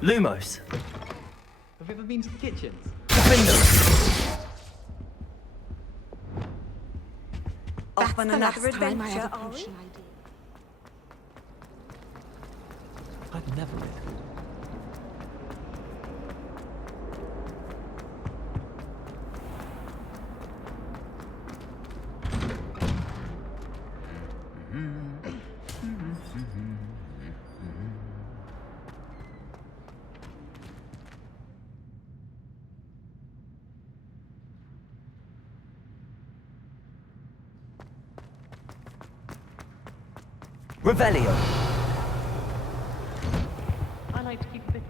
Lumos. Have you ever been to the kitchens? Defender. Off on another Last time I adventure, had a are we? potion idea. I've never been. Revelio. I like to keep a bit.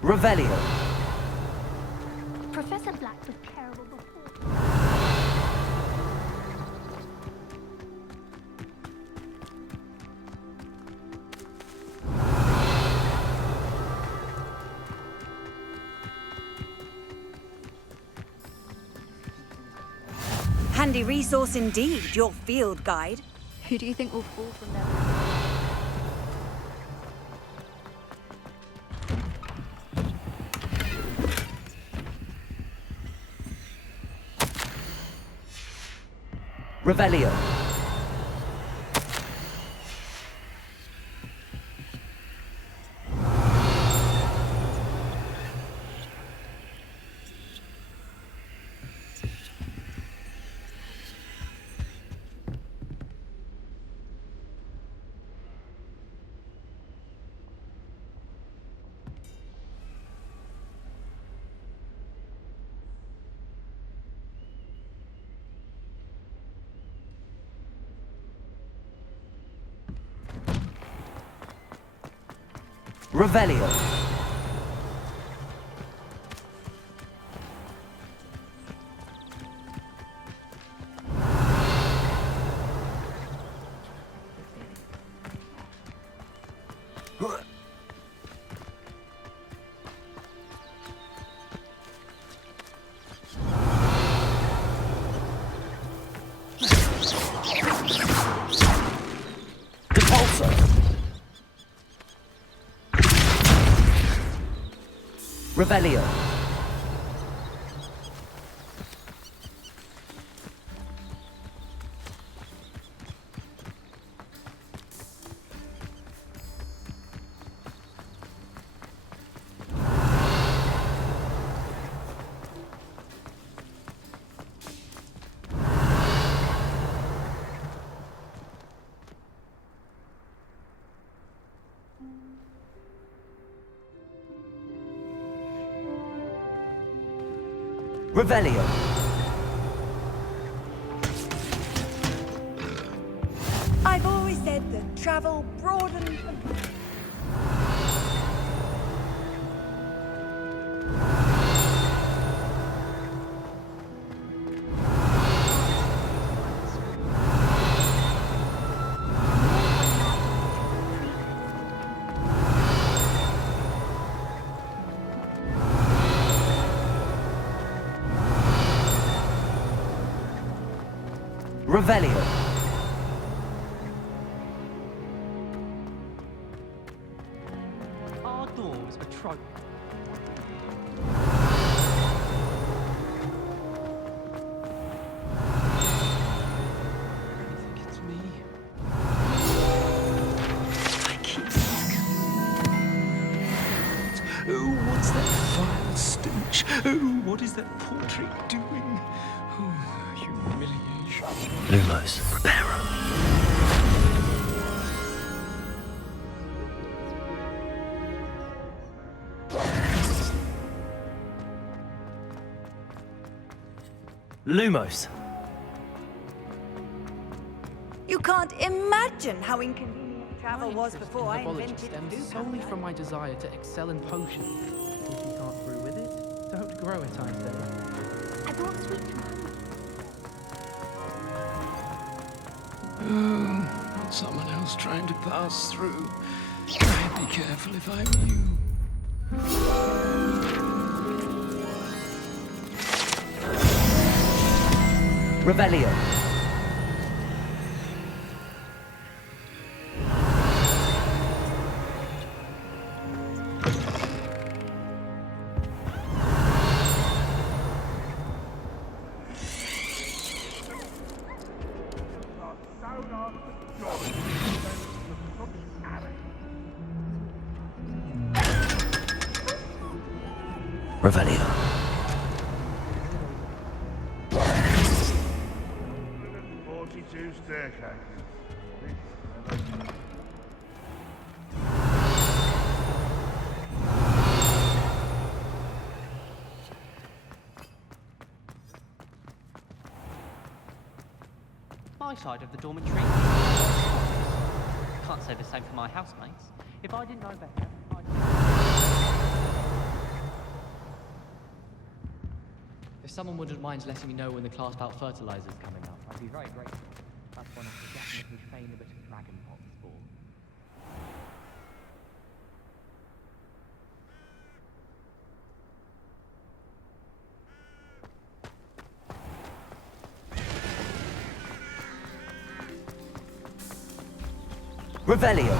Revelio. Professor Black was terrible before. Handy resource indeed, your field guide. Who do you think will fall from there? Revelio. Revelio. Depulso. Revelio. Revelio. I've always said that travel broadens. Revelio. Are doors a trope? I think it's me. I keep Oh, what's that vile stench? Oh, what is that portrait doing? Oh, humiliation. Lumos. Reparo. Lumos. You can't imagine how inconvenient travel was interest before I in herbology invented stems Duke. solely from my desire to excel in potions. If you can't brew with it, don't grow it, I say. I brought sweet Oh, someone else trying to pass through. I'd be careful if I were you. Revelio. Revelio. My side of the dormitory. Can't say the same for my housemates. If I didn't know better, I'd... If someone wouldn't mind letting me know when the class bout fertilizer's coming up, I'd be very grateful. That's when I could definitely feign a bit of dragon pot sport. Revelio.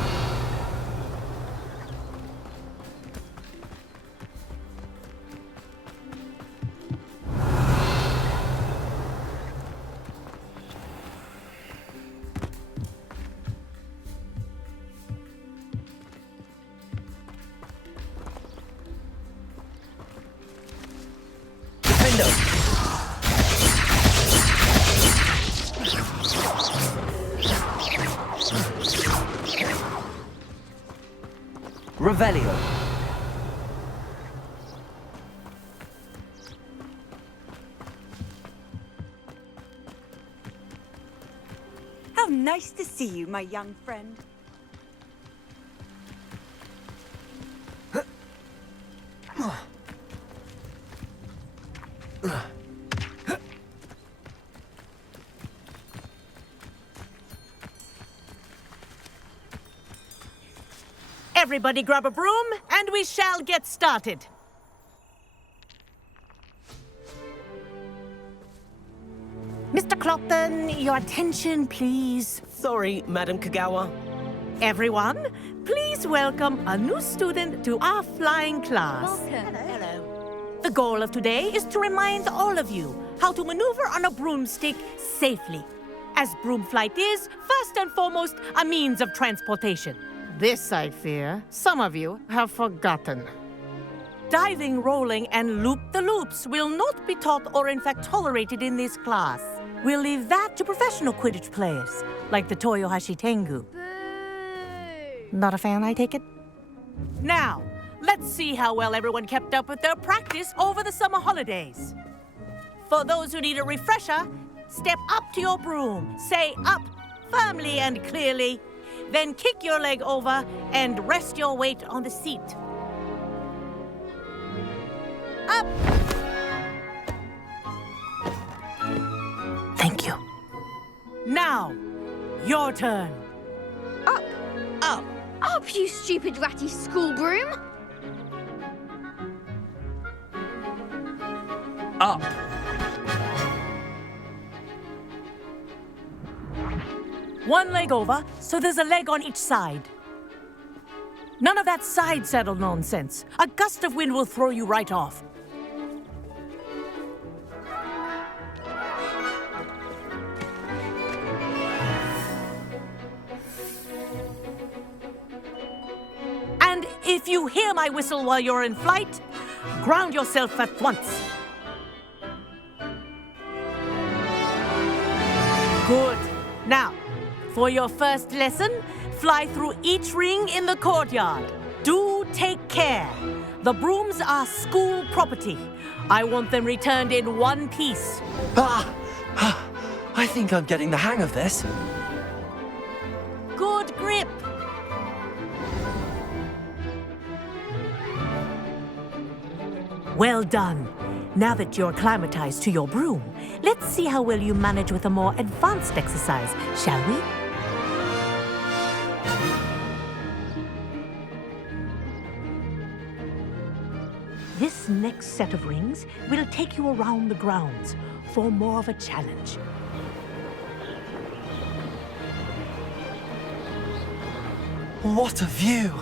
Defendo. Revelio. How nice to see you, my young friend. Everybody grab a broom, and we shall get started. Mr. Clopton, your attention, please. Sorry, Madam Kagawa. Everyone, please welcome a new student to our flying class. Welcome. Hello. The goal of today is to remind all of you how to maneuver on a broomstick safely, as broom flight is, first and foremost, a means of transportation. This, I fear, some of you have forgotten. Diving, rolling, and loop-the-loops will not be taught or in fact tolerated in this class. We'll leave that to professional Quidditch players, like the Toyohashi Tengu. Boo! Not a fan, I take it? Now, let's see how well everyone kept up with their practice over the summer holidays. For those who need a refresher, step up to your broom, say up firmly and clearly, then kick your leg over and rest your weight on the seat. Up! Thank you. Now, your turn. Up! Up! Up, you stupid ratty school broom! Up. One leg over, so there's a leg on each side. None of that side saddle nonsense. A gust of wind will throw you right off. And if you hear my whistle while you're in flight, ground yourself at once. Good. Now, for your first lesson, fly through each ring in the courtyard. Do take care. The brooms are school property. I want them returned in one piece. I think I'm getting the hang of this. Good grip. Well done. Now that you're acclimatized to your broom, let's see how well you manage with a more advanced exercise, shall we? This next set of rings will take you around the grounds for more of a challenge. What a view!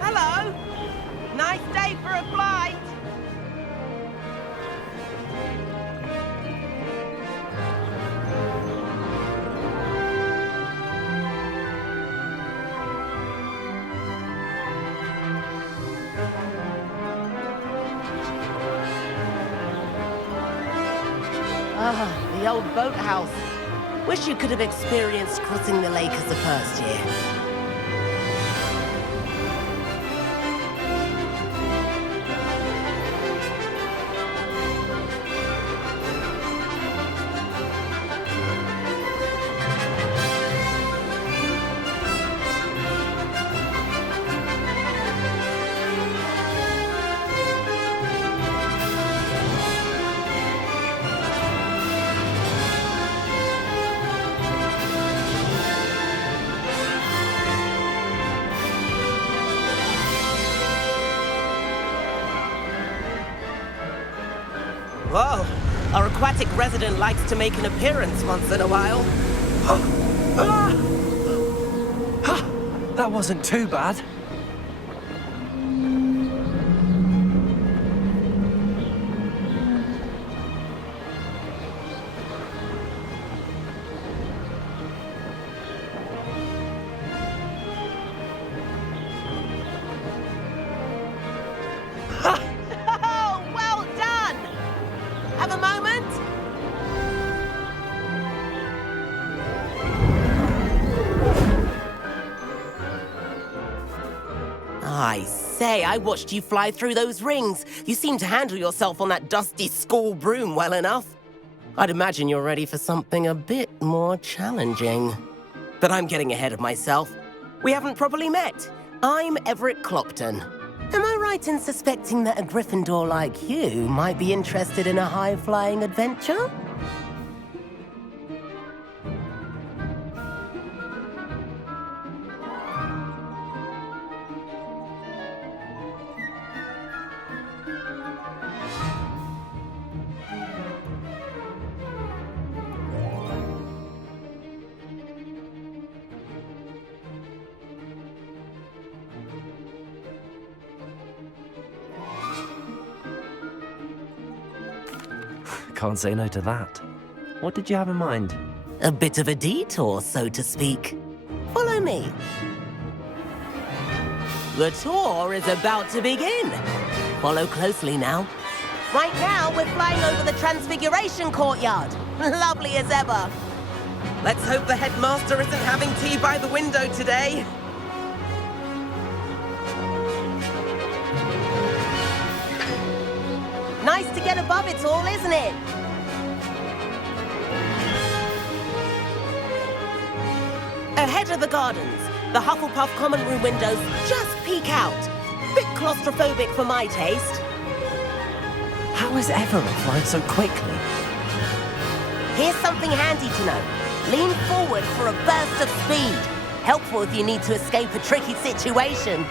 Hello. Nice day for a flight. Ah, the old boathouse. Wish you could have experienced crossing the lake as a first year. Whoa, our aquatic resident likes to make an appearance once in a while. That wasn't too bad. Oh, well done! Have a moment? I say, I watched you fly through those rings. You seem to handle yourself on that dusty school broom well enough. I'd imagine you're ready for something a bit more challenging. But I'm getting ahead of myself. We haven't properly met. I'm Everett Clopton. Am I right in suspecting that a Gryffindor like you might be interested in a high-flying adventure? Can't say no to that. What did you have in mind? A bit of a detour, so to speak. Follow me. The tour is about to begin. Follow closely now. Right now, we're flying over the Transfiguration Courtyard. Lovely as ever. Let's hope the headmaster isn't having tea by the window today. Nice to get above it all, isn't it? Ahead of the gardens, the Hufflepuff common room windows just peek out. Bit claustrophobic for my taste. How is Everett flying so quickly? Here's something handy to know. Lean forward for a burst of speed. Helpful if you need to escape a tricky situation.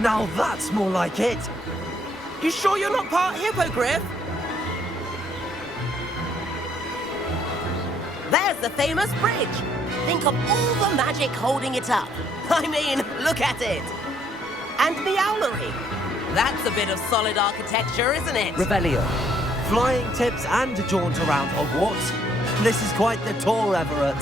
Now that's more like it. You sure you're not part Hippogriff? There's the famous bridge. Think of all the magic holding it up. I mean, look at it. And Meowlery. That's a bit of solid architecture, isn't it? Revelio. Flying tips and a jaunt around Hogwarts. This is quite the tour, Everett.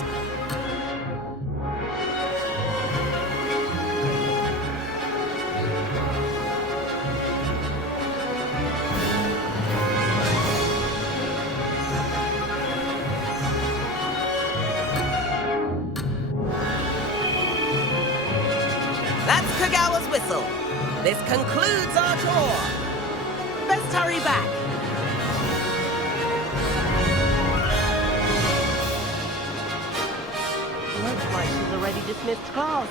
whistle. This concludes our tour. Best hurry back. Looks like she's already dismissed class.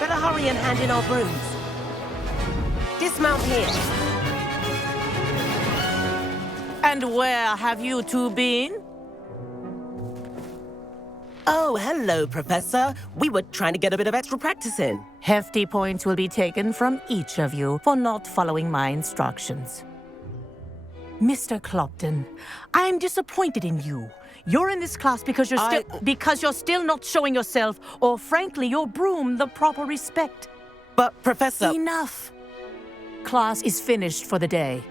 Better hurry and hand in our brooms. Dismount here. And where have you two been? Oh, hello, Professor. We were trying to get a bit of extra practice in. Hefty points will be taken from each of you for not following my instructions. Mr. Clopton, I'm disappointed in you. You're in this class because you're still not showing yourself, or frankly, your broom the proper respect. But, Professor... Enough. Class is finished for the day.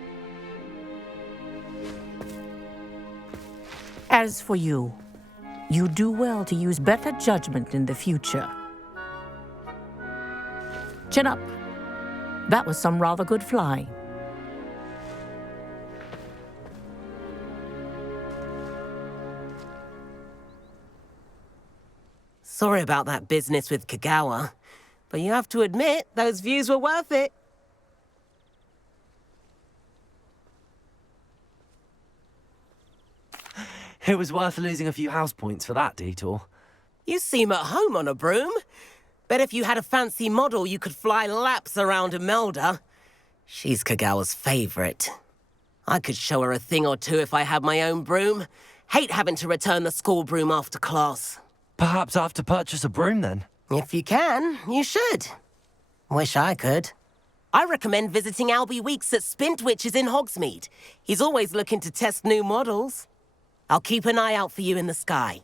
As for you, you do well to use better judgment in the future. Chin up. That was some rather good flying. Sorry about that business with Kagawa, but you have to admit, those views were worth it. It was worth losing a few house points for that detour. You seem at home on a broom. Bet if you had a fancy model, you could fly laps around Imelda. She's Kagawa's favorite. I could show her a thing or two if I had my own broom. Hate having to return the school broom after class. Perhaps I have to purchase a broom then. If you can, you should. Wish I could. I recommend visiting Albie Weeks at Spintwitches in Hogsmeade. He's always looking to test new models. I'll keep an eye out for you in the sky.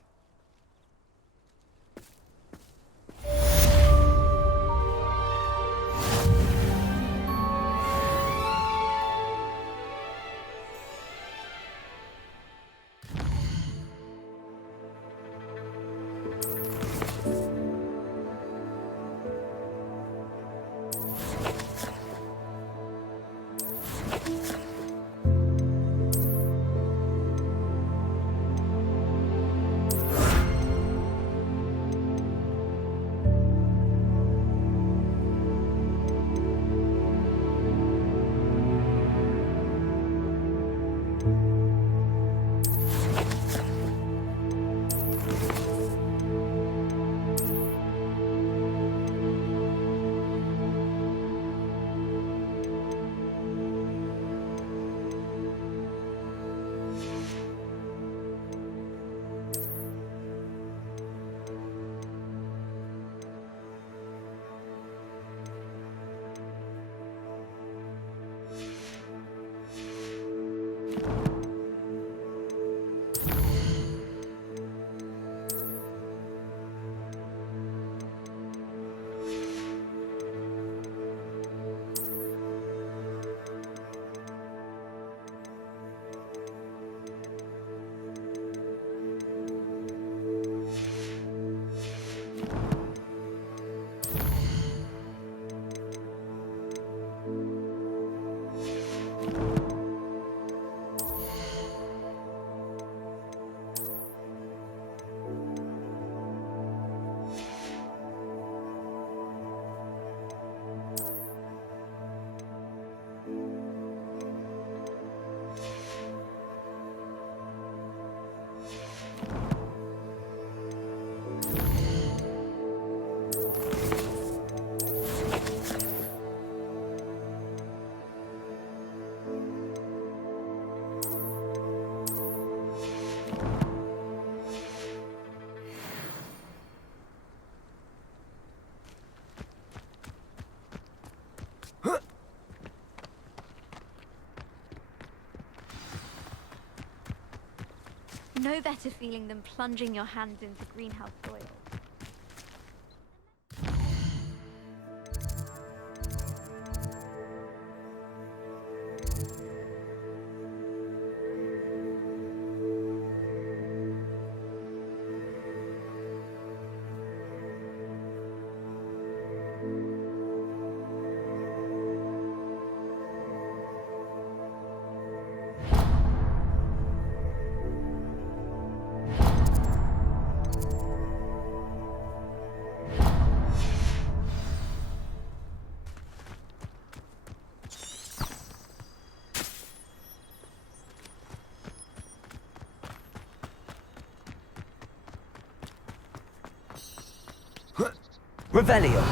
No better feeling than plunging your hands into greenhouse soil. Revelio.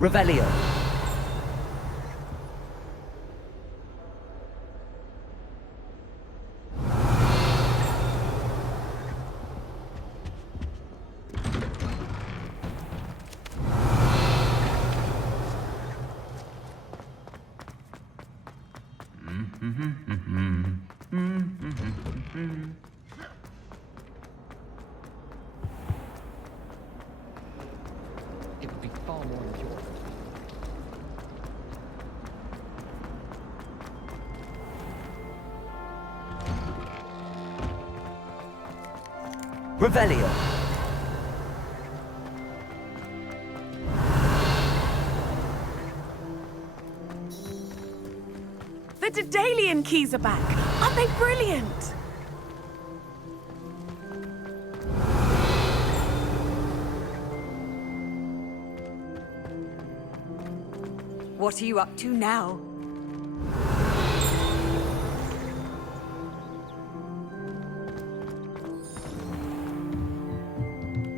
Revelio. It would be far more enjoyable. Revelio. The Daedalian keys are back. Aren't they brilliant? What are you up to now?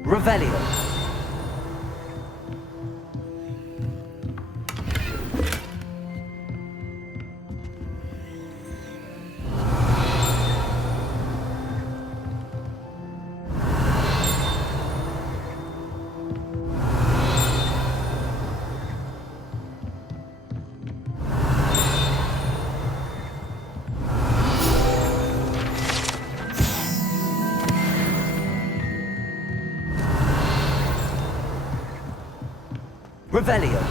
Revelio. Revelio.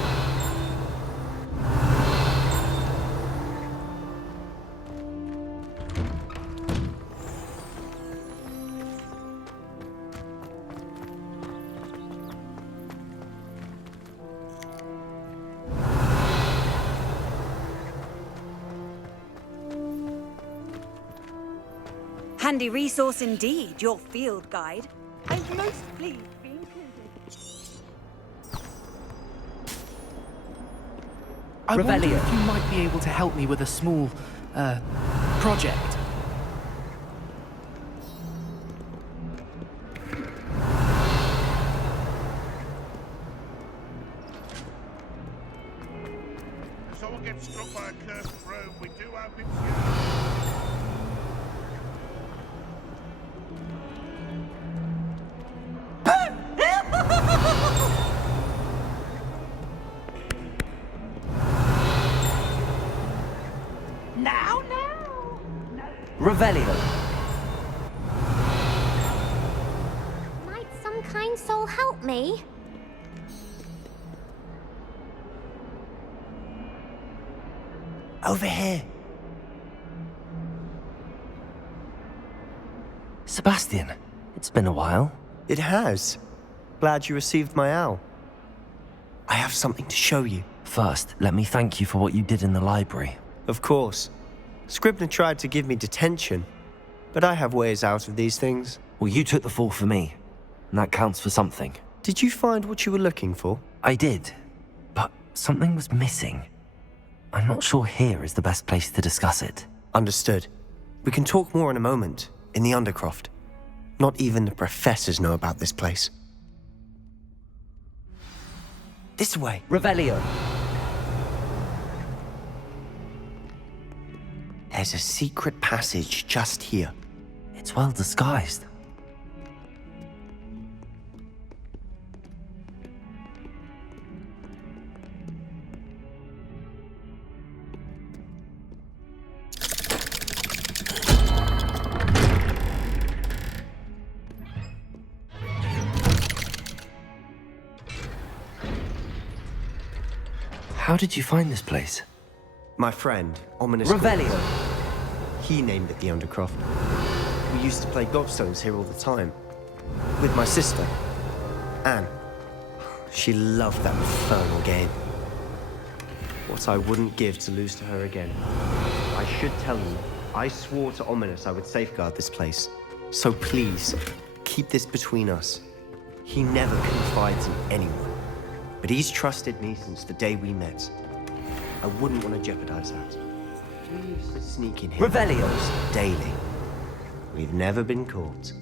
Handy resource indeed, your field guide. I'm most pleased to be included. I wonder Revelio. if you might be able to help me with a small, project. If someone gets struck by a cursed broom, we do hope it's Revelio. Might some kind soul help me? Over here. Sebastian, it's been a while. It has. Glad you received my owl. I have something to show you. First, let me thank you for what you did in the library. Of course. Scribner tried to give me detention, but I have ways out of these things. Well, you took the fall for me, and that counts for something. Did you find what you were looking for? I did, but something was missing. I'm not sure here is the best place to discuss it. Understood. We can talk more in a moment, in the Undercroft. Not even the professors know about this place. This way. Revelio. There's a secret passage just here. It's well disguised. How did you find this place? My friend, Ominous Revelio. He named it the Undercroft. We used to play gobstones here all the time. With my sister, Anne. She loved that infernal game. What I wouldn't give to lose to her again. I should tell you, I swore to Ominous I would safeguard this place. So please, keep this between us. He never confides in anyone. But he's trusted me since the day we met. I wouldn't want to jeopardize that. We used to sneak in here Revelios. daily. We've never been caught.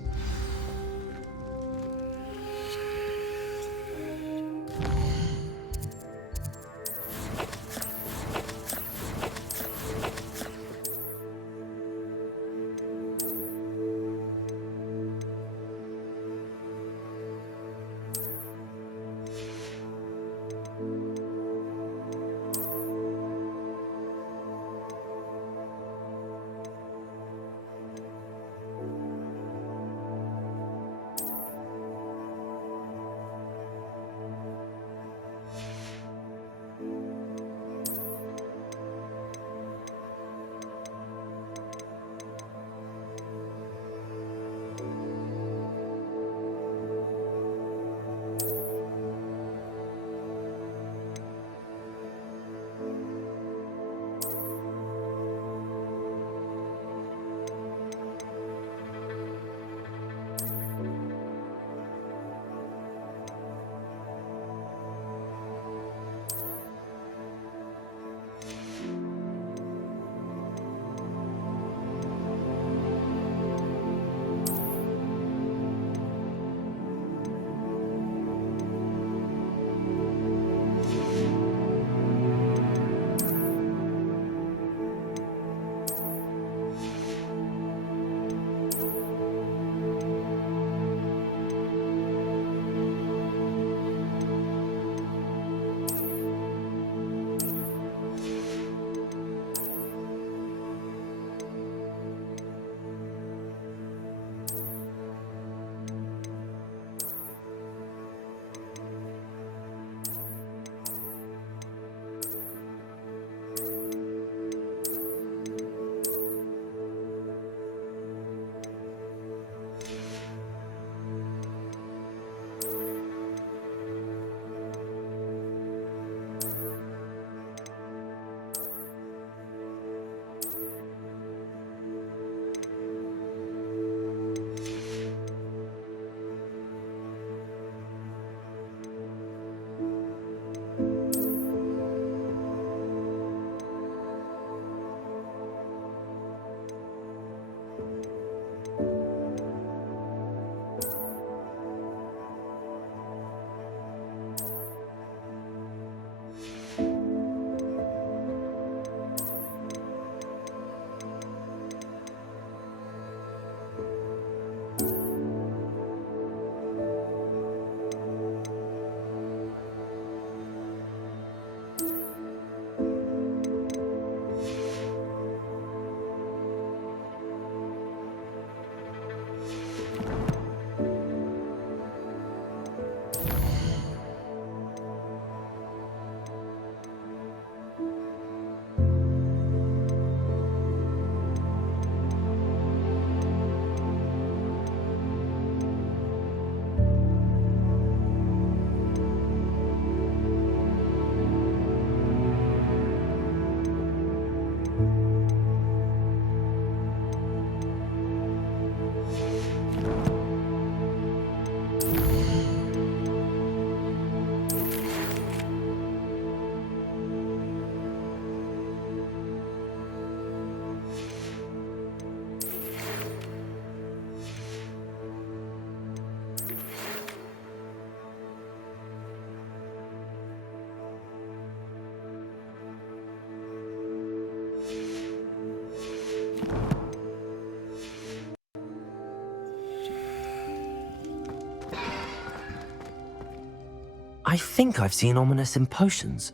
I think I've seen Ominous in potions.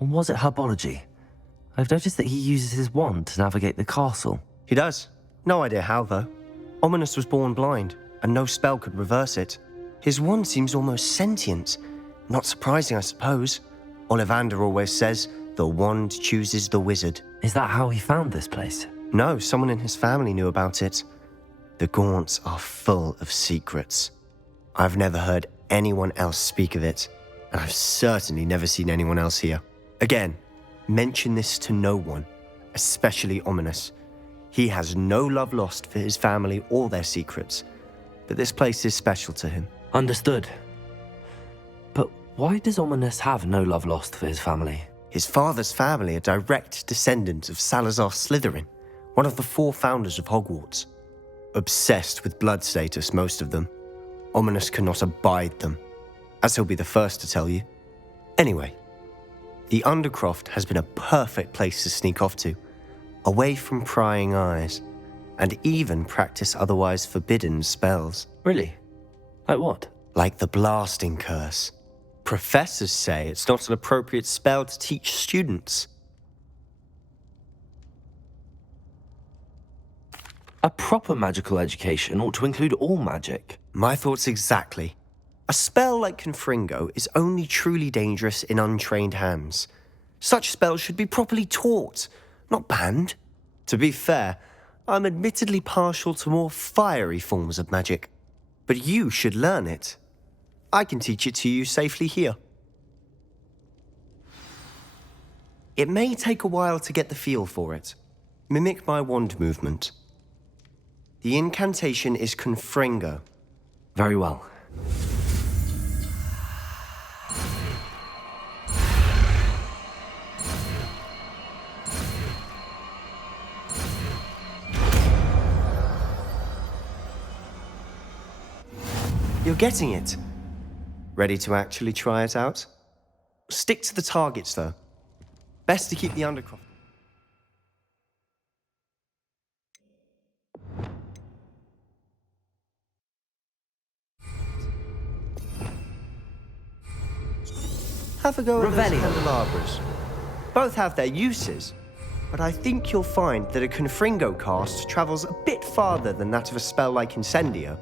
Or was it herbology? I've noticed that he uses his wand to navigate the castle. He does. No idea how, though. Ominous was born blind, and no spell could reverse it. His wand seems almost sentient. Not surprising, I suppose. Ollivander always says, the wand chooses the wizard. Is that how he found this place? No, someone in his family knew about it. The Gaunts are full of secrets. I've never heard anyone else speak of it, and I've certainly never seen anyone else here. Again, mention this to no one, especially Ominous. He has no love lost for his family or their secrets, but this place is special to him. Understood. But why does Ominous have no love lost for his family? His father's family are direct descendants of Salazar Slytherin, one of the 4 founders of Hogwarts. Obsessed with blood status, most of them. Ominous cannot abide them, as he'll be the first to tell you. Anyway, the Undercroft has been a perfect place to sneak off to, away from prying eyes, and even practice otherwise forbidden spells. Really? Like what? Like the blasting curse. Professors say it's not an appropriate spell to teach students. A proper magical education ought to include all magic. My thoughts exactly. A spell like Confringo is only truly dangerous in untrained hands. Such spells should be properly taught, not banned. To be fair, I'm admittedly partial to more fiery forms of magic. But you should learn it. I can teach it to you safely here. It may take a while to get the feel for it. Mimic my wand movement. The incantation is Confringo. Very well. You're getting it. Ready to actually try it out? Stick to the targets, though. Best to keep the Undercroft. Have a go at those candelabras. Both have their uses, but I think you'll find that a Confringo cast travels a bit farther than that of a spell like Incendio.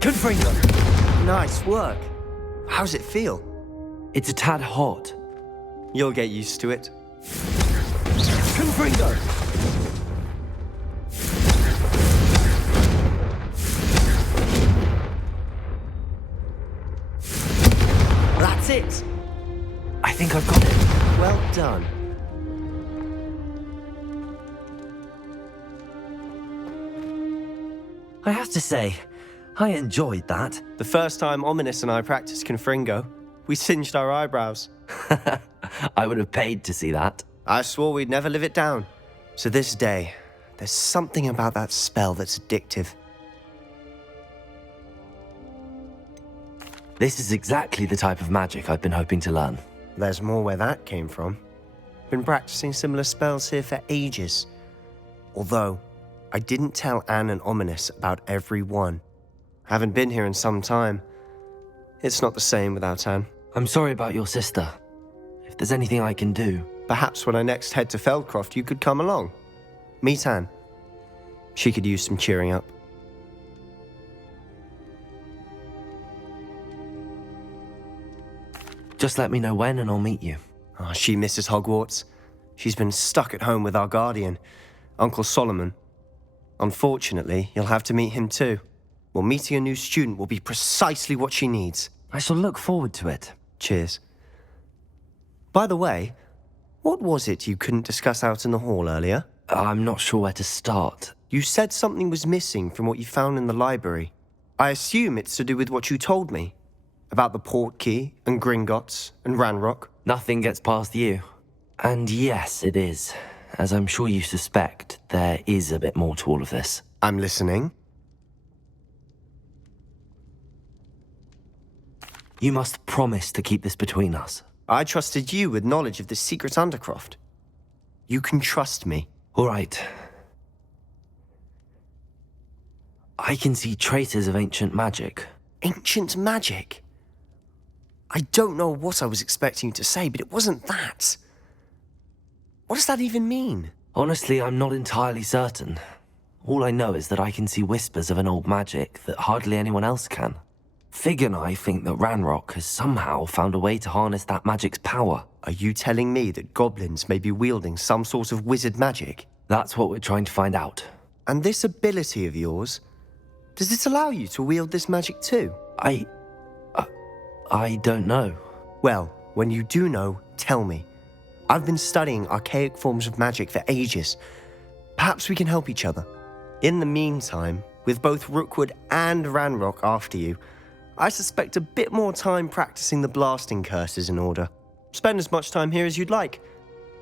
Confringo! Nice work. How's it feel? It's a tad hot. You'll get used to it. Confringo! That's it! I think I've got it. Well done. I have to say, I enjoyed that. The first time Ominous and I practiced Confringo, we singed our eyebrows. I would have paid to see that. I swore we'd never live it down. To this day, there's something about that spell that's addictive. This is exactly the type of magic I've been hoping to learn. There's more where that came from. Been practicing similar spells here for ages. Although, I didn't tell Anne and Ominous about every one. Haven't been here in some time. It's not the same without Anne. I'm sorry about your sister. If there's anything I can do... Perhaps when I next head to Feldcroft, you could come along. Meet Anne. She could use some cheering up. Just let me know when and I'll meet you. Oh, she misses Hogwarts. She's been stuck at home with our guardian, Uncle Solomon. Unfortunately, you'll have to meet him too. Well, meeting a new student will be precisely what she needs. I shall look forward to it. Cheers. By the way, what was it you couldn't discuss out in the hall earlier? I'm not sure where to start. You said something was missing from what you found in the library. I assume it's to do with what you told me about the Portkey and Gringotts and Ranrock. Nothing gets past you. And yes, it is. As I'm sure you suspect, there is a bit more to all of this. I'm listening. You must promise to keep this between us. I trusted you with knowledge of this secret Undercroft. You can trust me. All right. I can see traces of ancient magic. Ancient magic? I don't know what I was expecting you to say, but it wasn't that. What does that even mean? Honestly, I'm not entirely certain. All I know is that I can see whispers of an old magic that hardly anyone else can. Fig and I think that Ranrock has somehow found a way to harness that magic's power. Are you telling me that goblins may be wielding some sort of wizard magic? That's what we're trying to find out. And this ability of yours, does it allow you to wield this magic too? I don't know. Well, when you do know, tell me. I've been studying archaic forms of magic for ages. Perhaps we can help each other. In the meantime, with both Rookwood and Ranrock after you, I suspect a bit more time practicing the blasting curse is in order. Spend as much time here as you'd like.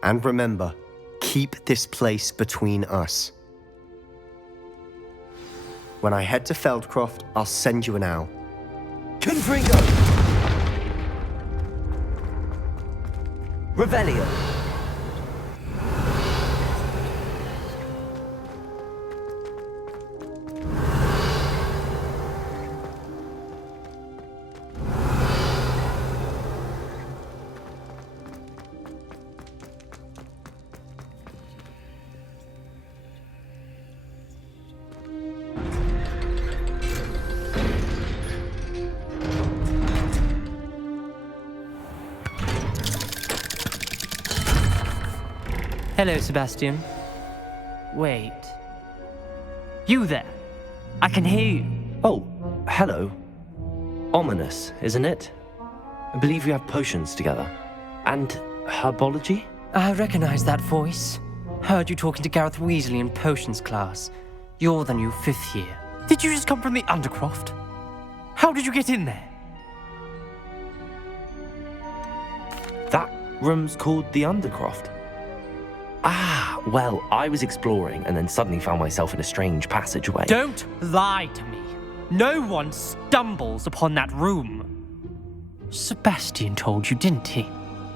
And remember, keep this place between us. When I head to Feldcroft, I'll send you an owl. Confringo! Revelio! Hello, Sebastian. Wait. You there? I can hear you. Oh, hello. Ominous, isn't it? I believe we have potions together. And herbology? I recognize that voice. Heard you talking to Gareth Weasley in potions class. You're the new 5th year. Did you just come from the Undercroft? How did you get in there? That room's called the Undercroft. Ah, well, I was exploring and then suddenly found myself in a strange passageway. Don't lie to me. No one stumbles upon that room. Sebastian told you, didn't he?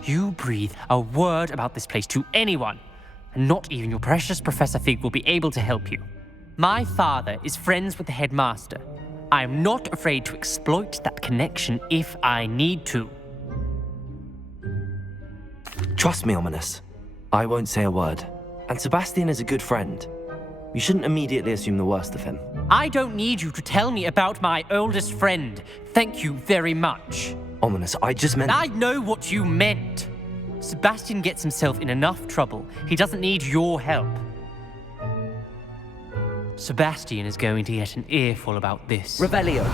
You breathe a word about this place to anyone, and not even your precious Professor Fig will be able to help you. My father is friends with the headmaster. I am not afraid to exploit that connection if I need to. Trust me, Ominous. I won't say a word. And Sebastian is a good friend. You shouldn't immediately assume the worst of him. I don't need you to tell me about my oldest friend. Thank you very much. Ominous, I just meant... I know what you meant. Sebastian gets himself in enough trouble. He doesn't need your help. Sebastian is going to get an earful about this. Revelio.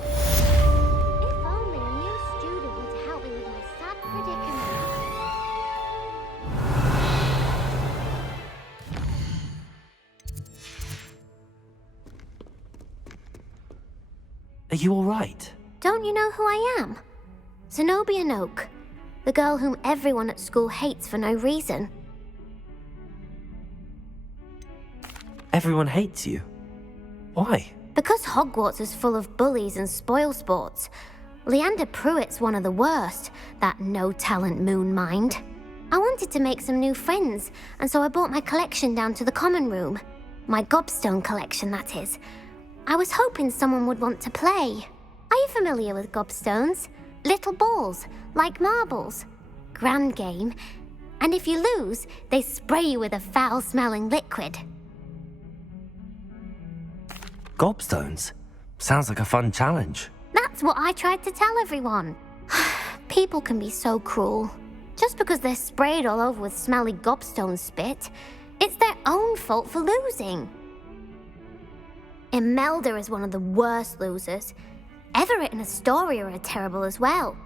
If only a new student were to help me with my sad predicament. Are you all right? Don't you know who I am? Zenobia Noak, the girl whom everyone at school hates for no reason. Everyone hates you. Why? Because Hogwarts is full of bullies and spoilsports. Leander Pruitt's one of the worst, that no-talent moon mind. I wanted to make some new friends, and so I brought my collection down to the common room. My gobstone collection, that is. I was hoping someone would want to play. Are you familiar with gobstones? Little balls, like marbles. Grand game. And if you lose, they spray you with a foul-smelling liquid. Gobstones? Sounds like a fun challenge. That's what I tried to tell everyone. People can be so cruel. Just because they're sprayed all over with smelly gobstone spit, it's their own fault for losing. Imelda is one of the worst losers. Everett and Astoria are terrible as well.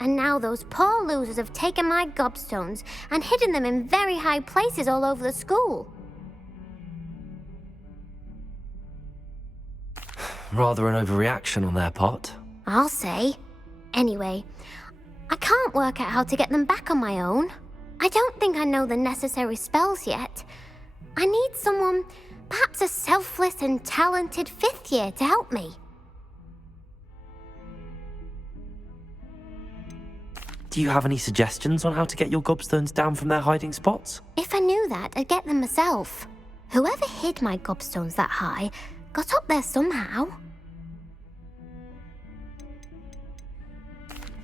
And now those poor losers have taken my gobstones and hidden them in very high places all over the school. Rather an overreaction on their part. I'll say. Anyway, I can't work out how to get them back on my own. I don't think I know the necessary spells yet. I need someone, perhaps a selfless and talented 5th year to help me. Do you have any suggestions on how to get your gobstones down from their hiding spots? If I knew that, I'd get them myself. Whoever hid my gobstones that high got up there somehow.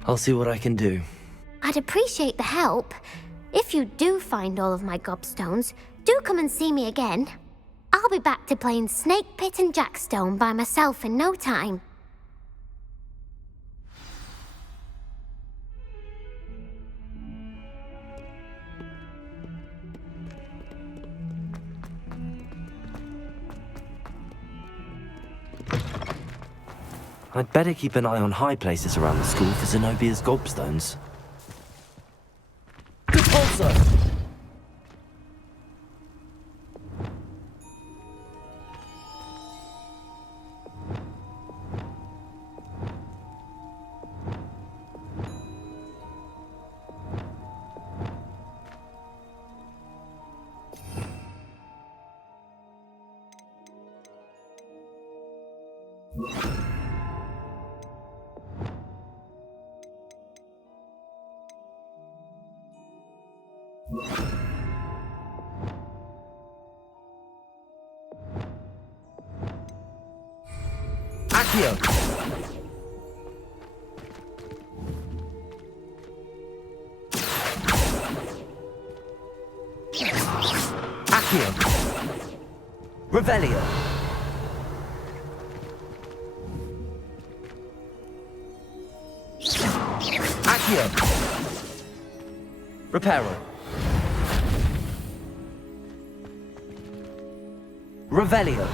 I'll see what I can do. I'd appreciate the help. If you do find all of my gobstones, do come and see me again. I'll be back to playing Snake Pit and Jackstone by myself in no time. I'd better keep an eye on high places around the school for Zenobia's gobstones. Also! Accio! Accio! Revelio! Accio! Reparo! Revelio!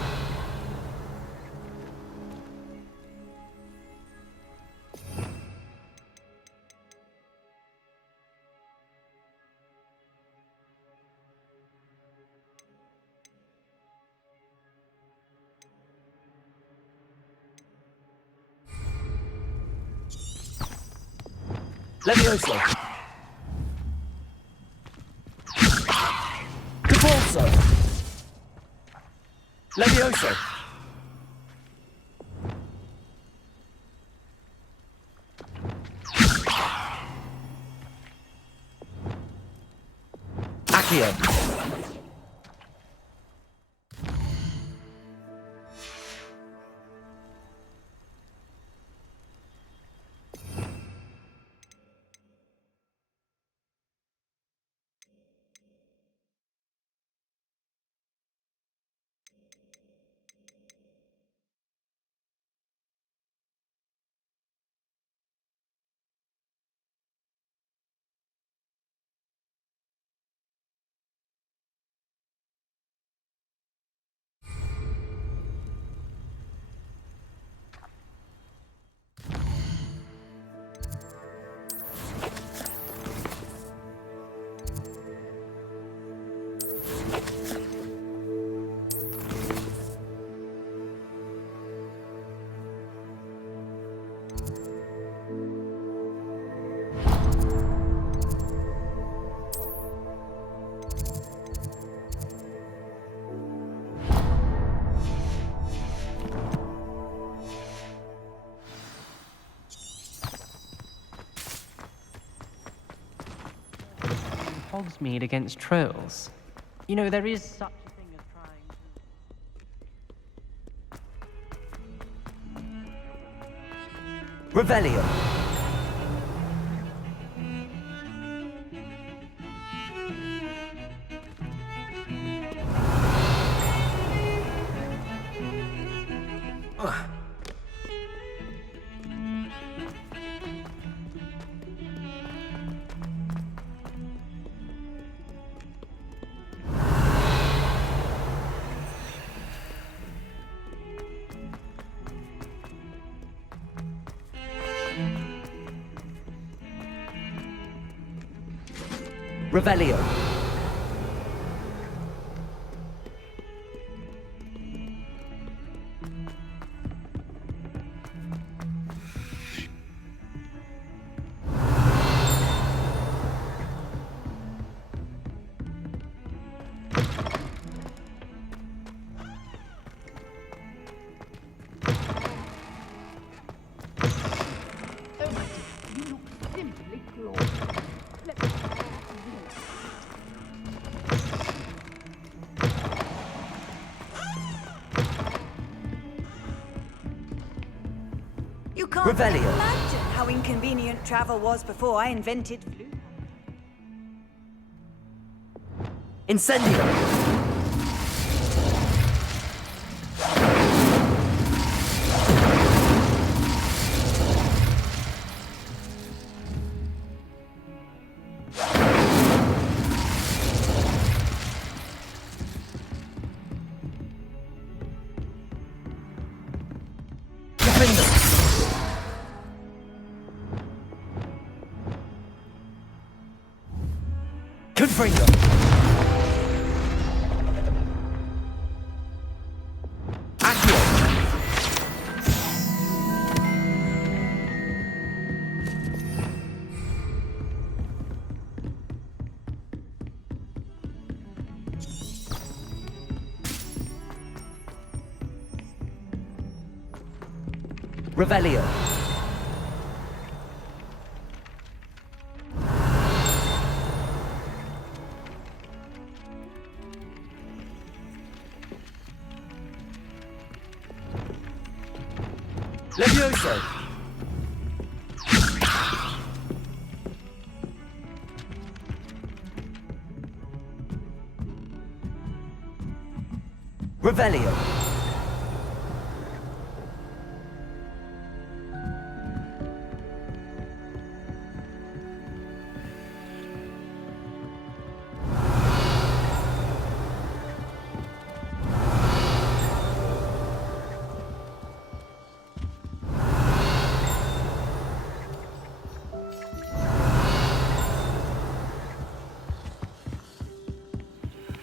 Levioso! Caporso! Levioso! Accio! Hogsmeade against trolls. You know, there is such a thing as trying to... Revelio! Revelio! You can't Revelio. imagine how inconvenient travel was before I invented flu. Incendio. Confringo. Accio. Revelio. Levioso. Revelio.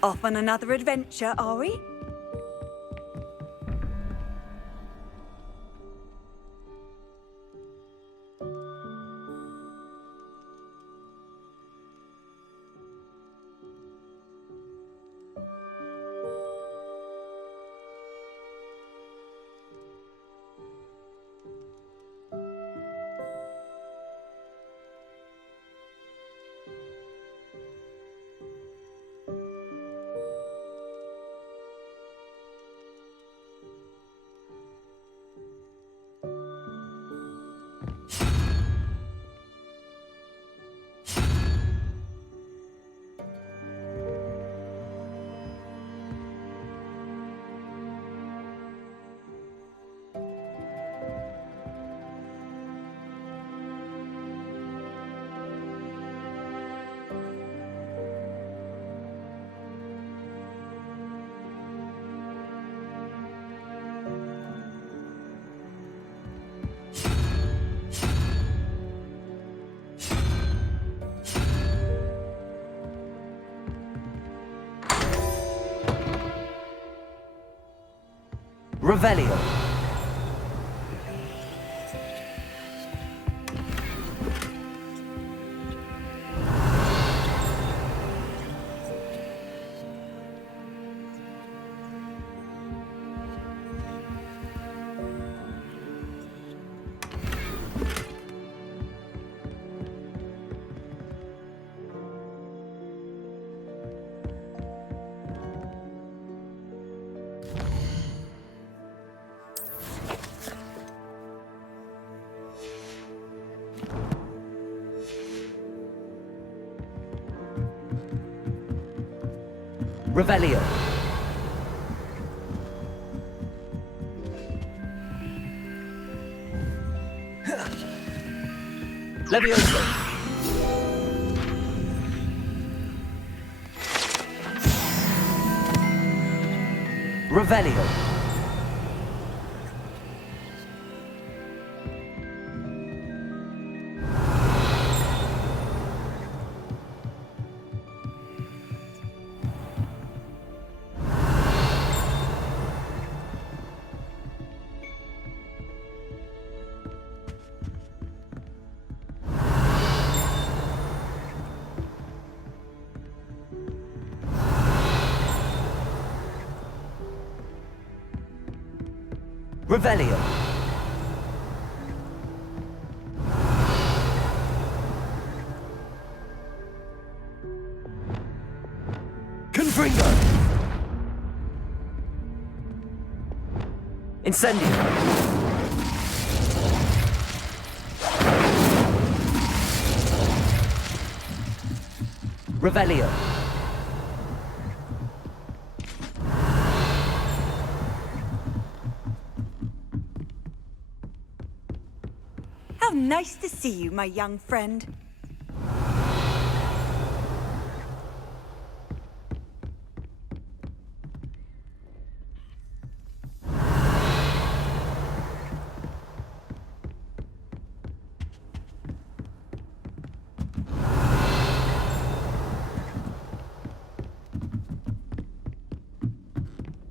Off on another adventure, are we? Revelio. Revelio. Levioso. Revelio. Revelio. Confringo. Incendio. Revelio. How nice to see you, my young friend.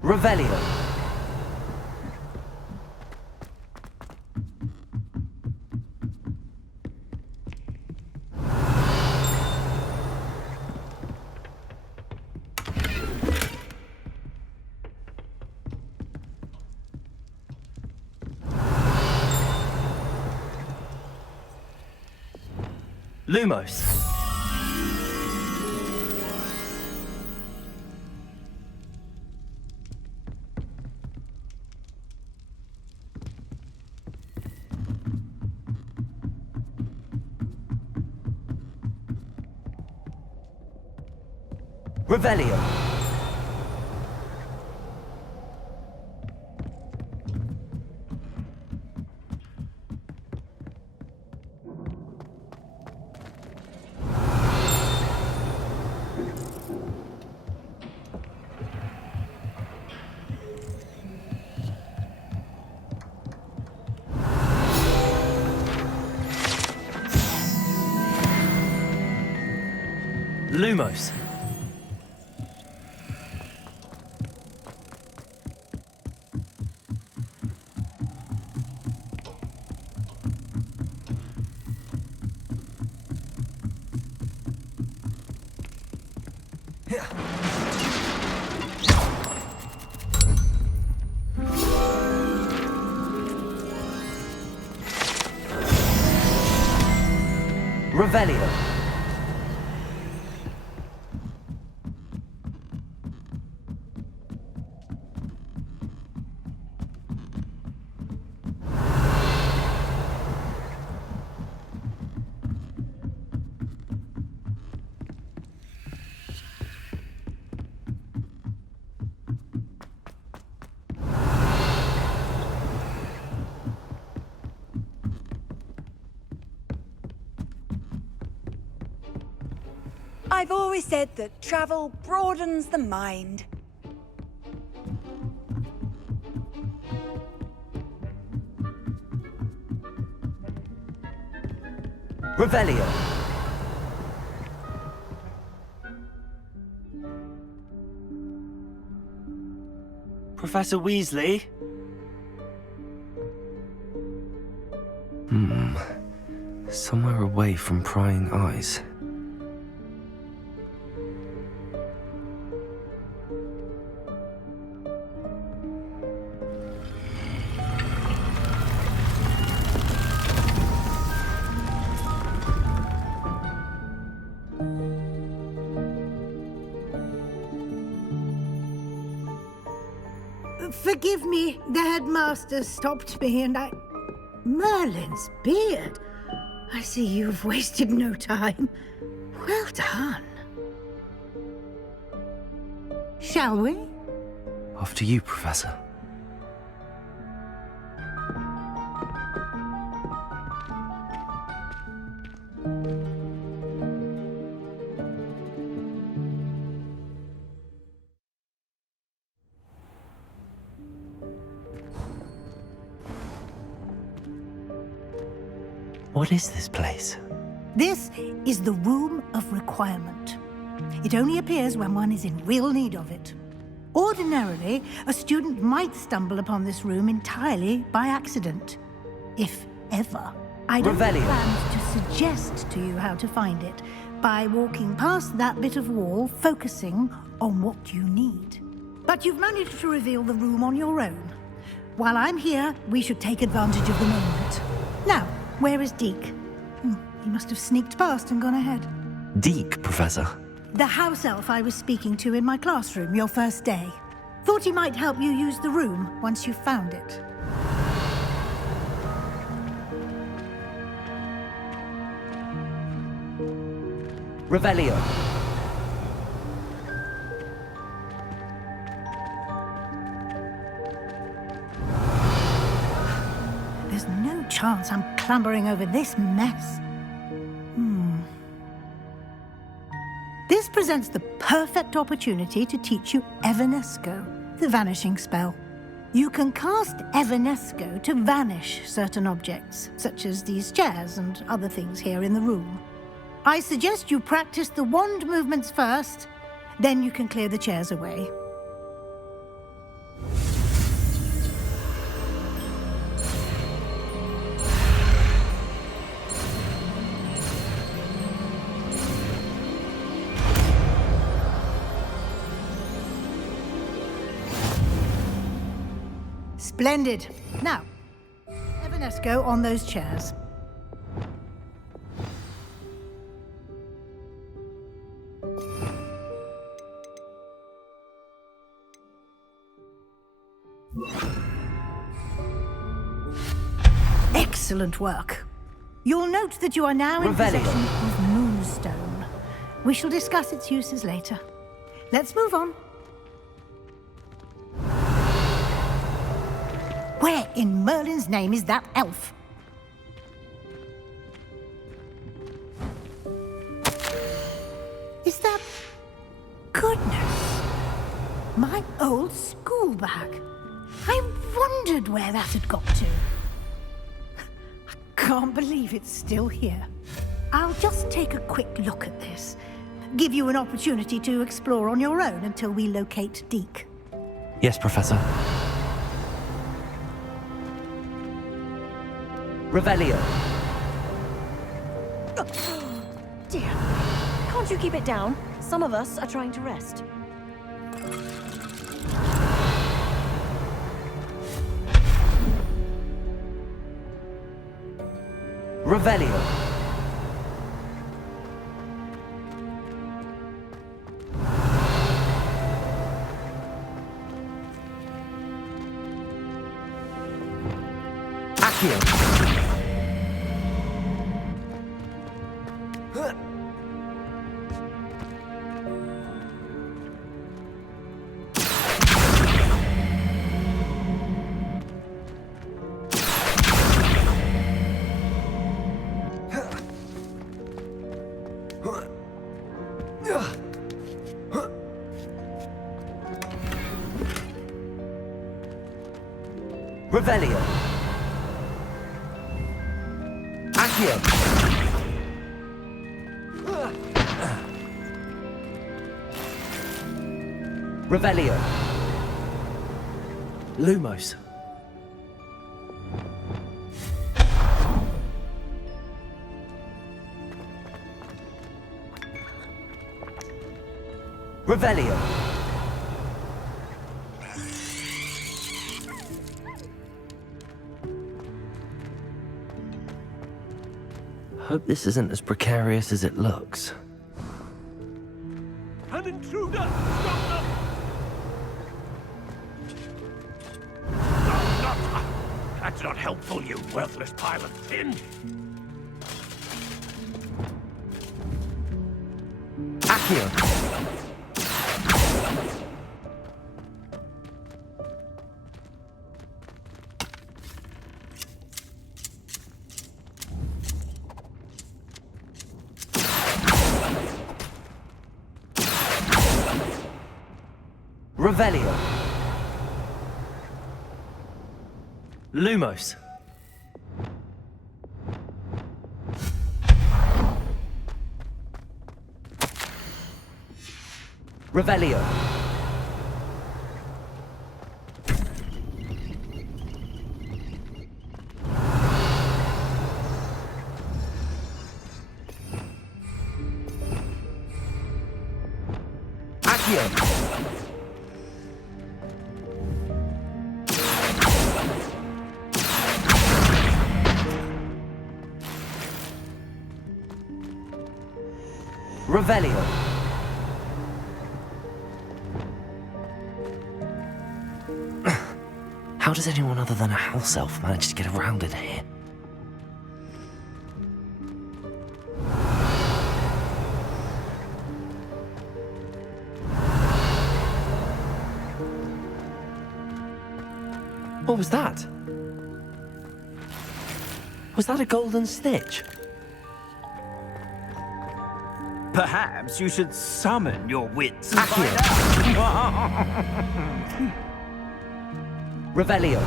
Revelio. Lumos. Revelio. Lumos. Revelio. I've always said that travel broadens the mind. Revelio. Professor Weasley? Somewhere away from prying eyes. Forgive me, the headmaster stopped me and I... Merlin's beard. I see you've wasted no time. Well done. Shall we? After you, Professor. What is this place? This is the Room of Requirement. It only appears when one is in real need of it. Ordinarily, a student might stumble upon this room entirely by accident. If ever. I don't have plans to suggest to you how to find it by walking past that bit of wall, focusing on what you need. But you've managed to reveal the room on your own. While I'm here, we should take advantage of the moment. Now, where is Deke? He must have sneaked past and gone ahead. Deke, Professor? The house elf I was speaking to in my classroom your first day. Thought he might help you use the room once you found it. Revelio. There's no chance I'm clambering over this mess. This presents the perfect opportunity to teach you Evanesco, the vanishing spell. You can cast Evanesco to vanish certain objects, such as these chairs and other things here in the room. I suggest you practice the wand movements first, then you can clear the chairs away. Splendid. Now, Evanesco on those chairs. Excellent work. You'll note that you are now in possession of Moonstone. We shall discuss its uses later. Let's move on. Where in Merlin's name is that elf? Is that... Goodness! My old school bag. I wondered where that had got to. I can't believe it's still here. I'll just take a quick look at this. Give you an opportunity to explore on your own until we locate Deke. Yes, Professor. Revelio. Dear, can't you keep it down? Some of us are trying to rest. Revelio. Accio. Revelio. Accio. Revelio. Lumos. Revelio. Hope this isn't as precarious as it looks. An intruder! Stop them! No, not... That's not helpful, you worthless pile of tin! Accio. Revelio. Lumos. Revelio. Accio. Revelio. How does anyone other than a house elf manage to get around in here? What was that? Was that a golden snitch? Perhaps you should summon your wits. Revelio.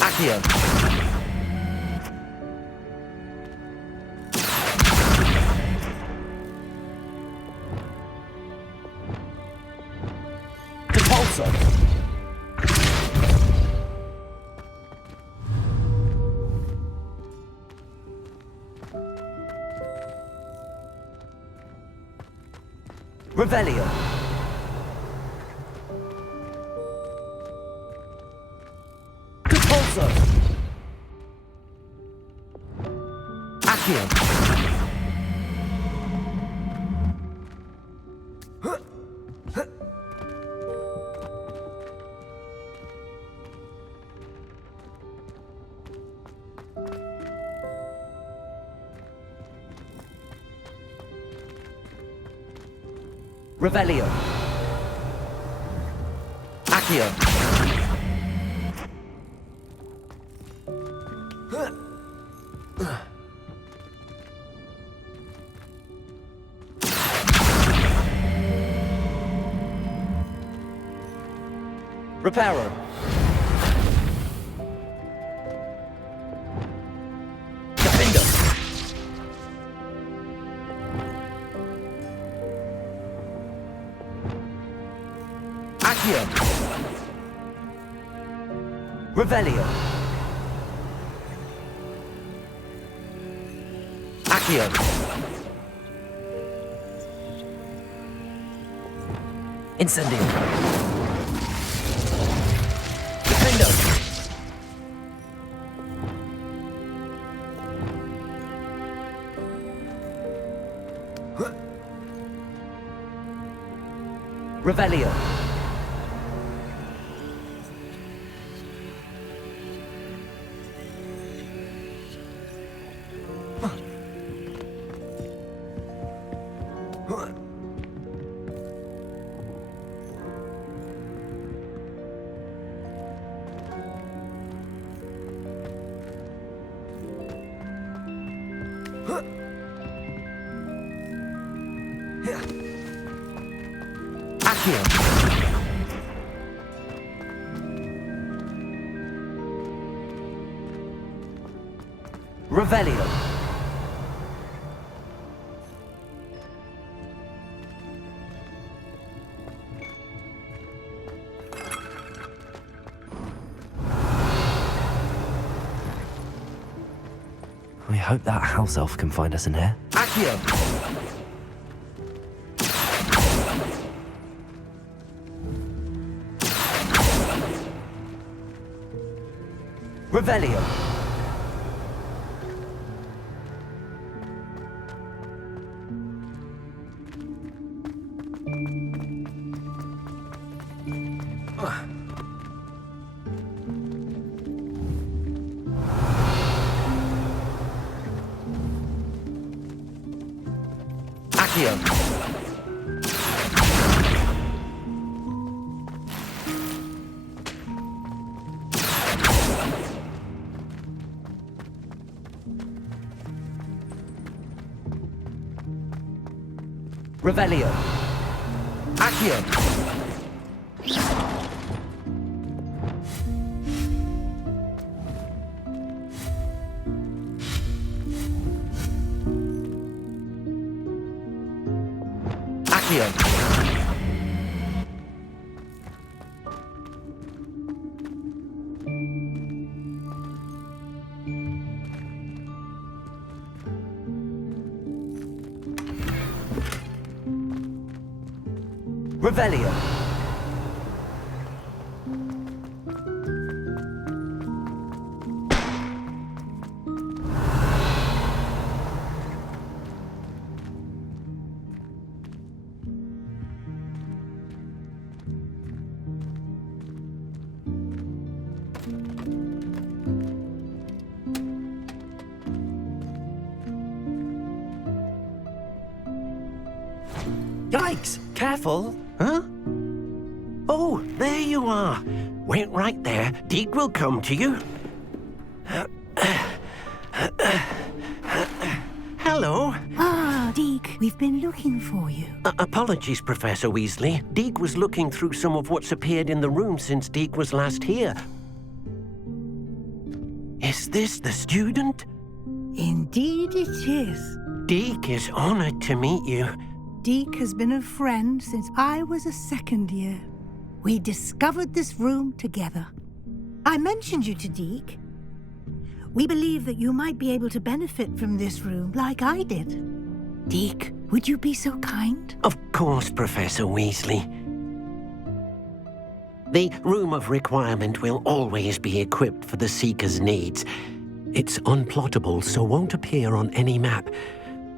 Accio. Compulsor. Revelio. Compulsor. Accio. Revelio. Accio. Reparo. Defendo. Accio. Revelio. Accio. Incendio. Defendo. Revelio. Accio. Revelio. We hope that house elf can find us in here. Accio. Revelio. Accio. Revelio. Accio. Accio. Revelio. Yikes! Careful! Huh? Oh, there you are. Wait right there. Deke will come to you. Hello. Ah, Deke, we've been looking for you. Apologies, Professor Weasley. Deke was looking through some of what's appeared in the room since Deke was last here. Is this the student? Indeed it is. Deke is honored to meet you. Deke has been a friend since I was a second year. We discovered this room together. I mentioned you to Deke. We believe that you might be able to benefit from this room like I did. Deke, would you be so kind? Of course, Professor Weasley. The Room of Requirement will always be equipped for the Seeker's needs. It's unplottable, so won't appear on any map.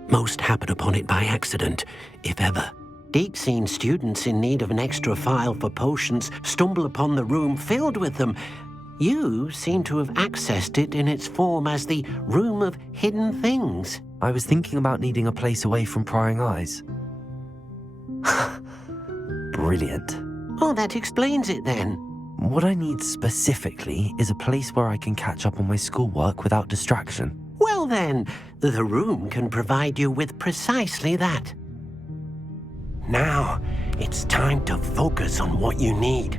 Most happen upon it by accident, if ever. Deke's seen students in need of an extra file for potions stumble upon the room filled with them. You seem to have accessed it in its form as the Room of Hidden Things. I was thinking about needing a place away from prying eyes. Brilliant. Oh, that explains it then. What I need specifically is a place where I can catch up on my schoolwork without distraction. Well then, the room can provide you with precisely that. Now, it's time to focus on what you need.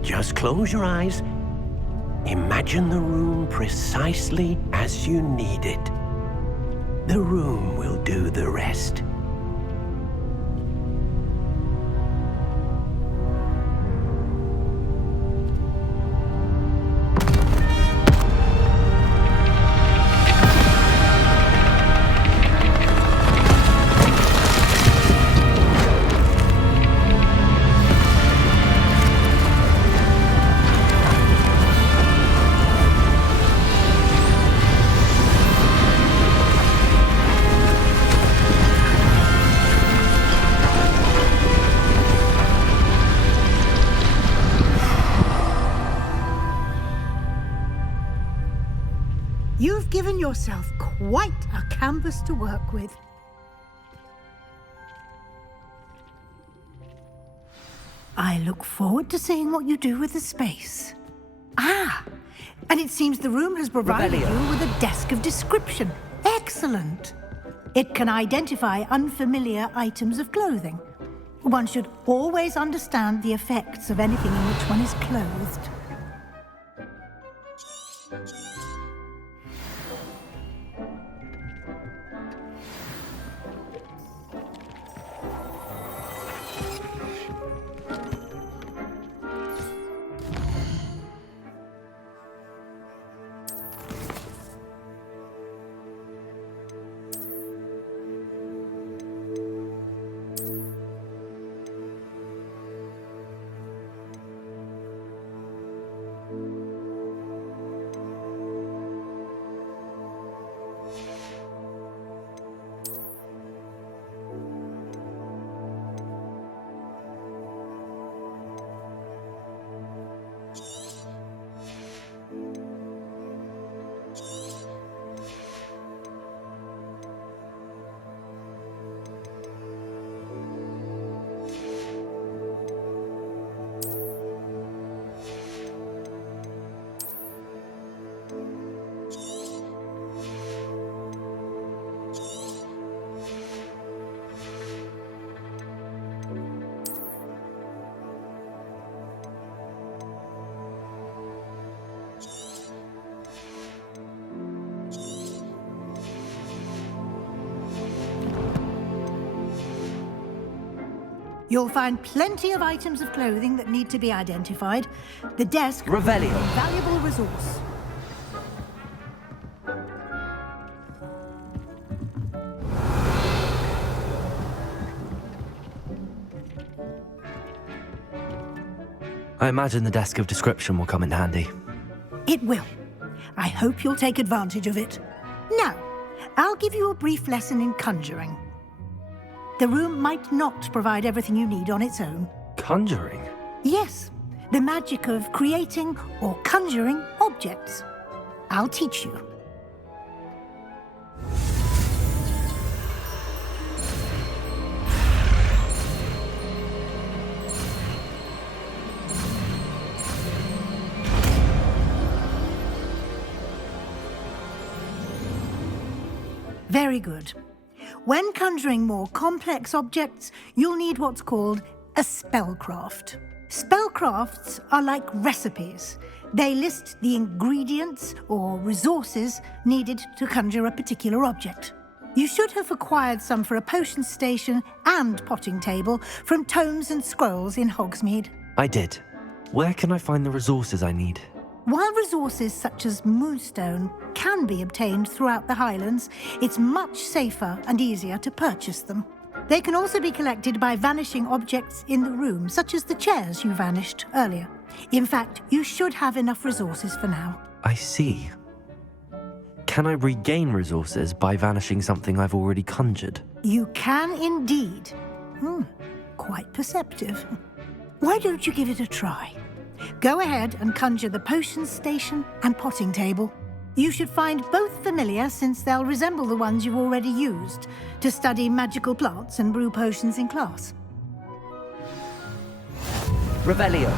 Just close your eyes. Imagine the room precisely as you need it. The room will do the rest. You've given yourself quite a canvas to work with. I look forward to seeing what you do with the space. Ah, and it seems the room has provided you with a desk of description. Excellent. It can identify unfamiliar items of clothing. One should always understand the effects of anything in which one is clothed. You'll find plenty of items of clothing that need to be identified. The desk is a valuable resource. I imagine the desk of description will come in handy. It will. I hope you'll take advantage of it. Now, I'll give you a brief lesson in conjuring. The room might not provide everything you need on its own. Conjuring? Yes, the magic of creating or conjuring objects. I'll teach you. Very good. When conjuring more complex objects, you'll need what's called a spellcraft. Spellcrafts are like recipes. They list the ingredients or resources needed to conjure a particular object. You should have acquired some for a potion station and potting table from tomes and scrolls in Hogsmeade. I did. Where can I find the resources I need? While resources such as moonstone can be obtained throughout the Highlands, it's much safer and easier to purchase them. They can also be collected by vanishing objects in the room, such as the chairs you vanished earlier. In fact, you should have enough resources for now. I see. Can I regain resources by vanishing something I've already conjured? You can indeed. Quite perceptive. Why don't you give it a try? Go ahead and conjure the potion station and potting table. You should find both familiar, since they'll resemble the ones you've already used to study magical plants and brew potions in class. Revelio.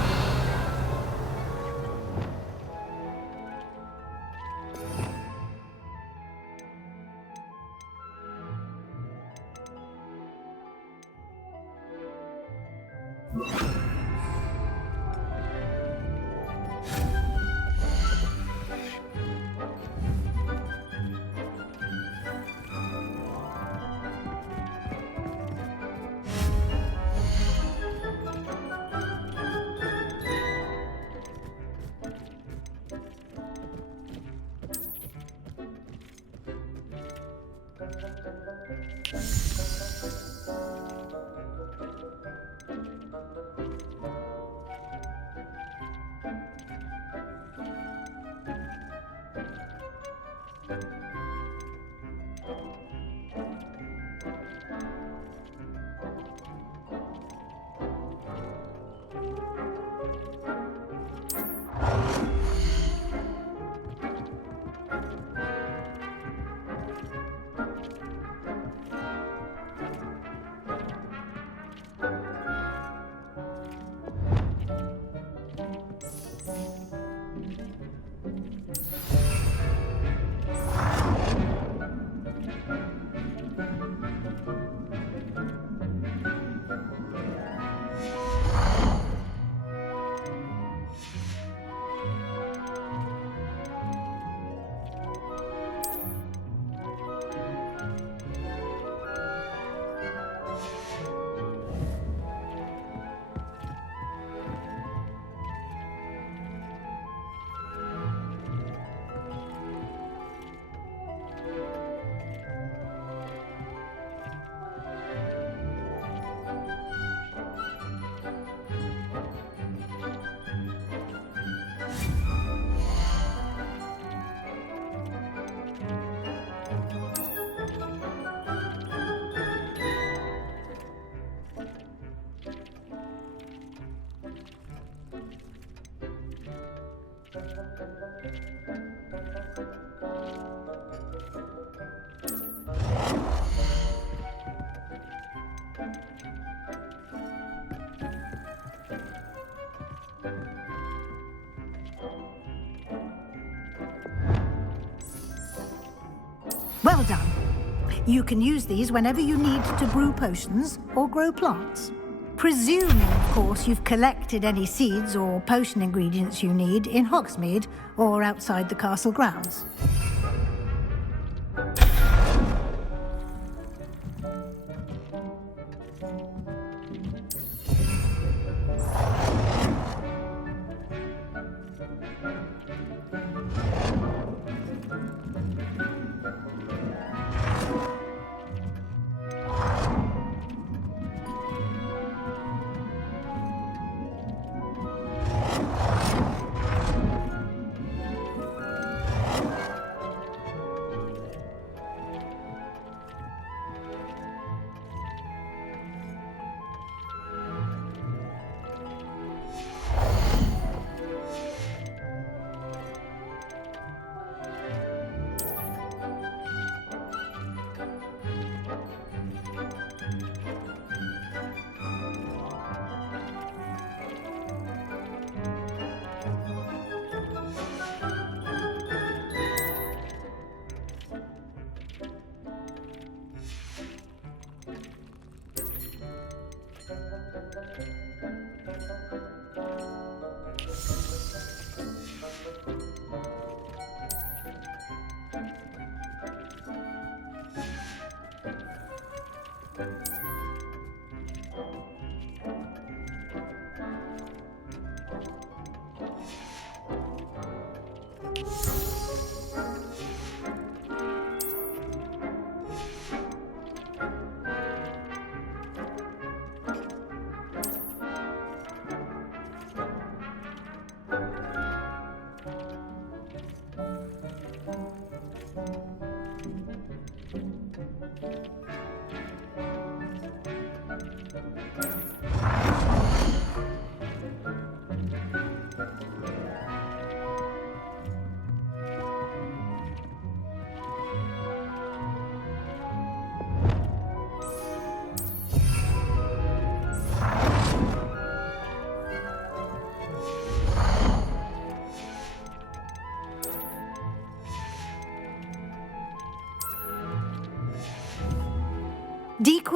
Well done. You can use these whenever you need to brew potions or grow plants. Presuming, of course, you've collected any seeds or potion ingredients you need in Hogsmeade or outside the castle grounds.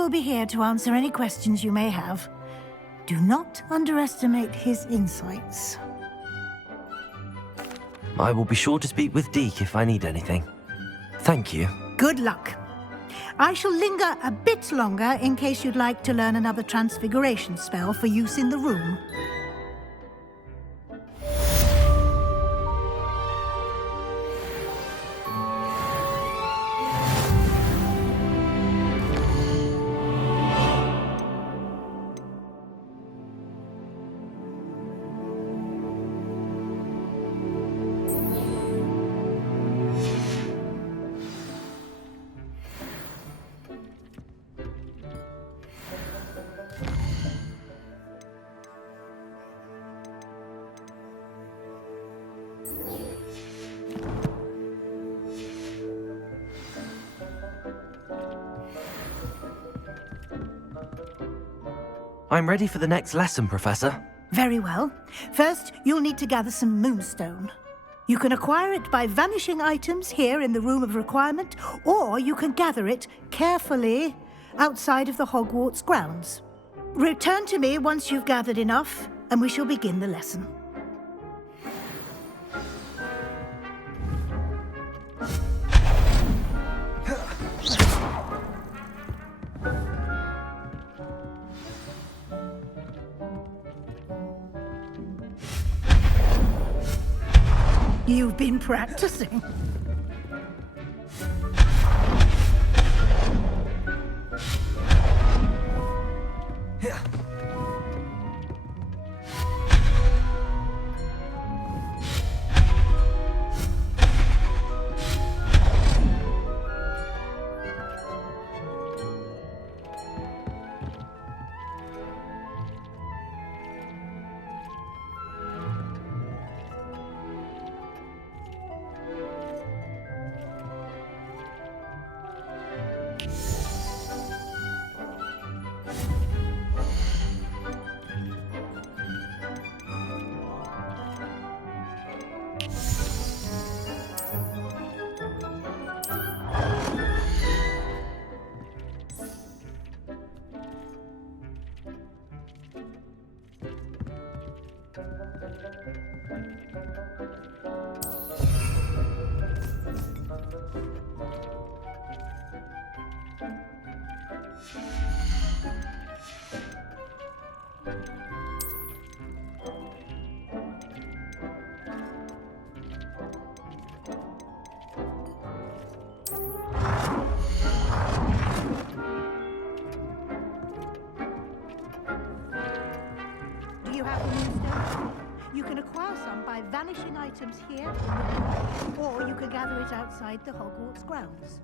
will be here to answer any questions you may have. Do not underestimate his insights. I will be sure to speak with Deke if I need anything. Thank you. Good luck. I shall linger a bit longer in case you'd like to learn another transfiguration spell for use in the room. I'm ready for the next lesson, Professor. Very well. First, you'll need to gather some moonstone. You can acquire it by vanishing items here in the Room of Requirement, or you can gather it carefully outside of the Hogwarts grounds. Return to me once you've gathered enough, and we shall begin the lesson. You've been practicing. Do you have the moonstone? You can acquire some by vanishing items here, or you can gather it outside the Hogwarts grounds.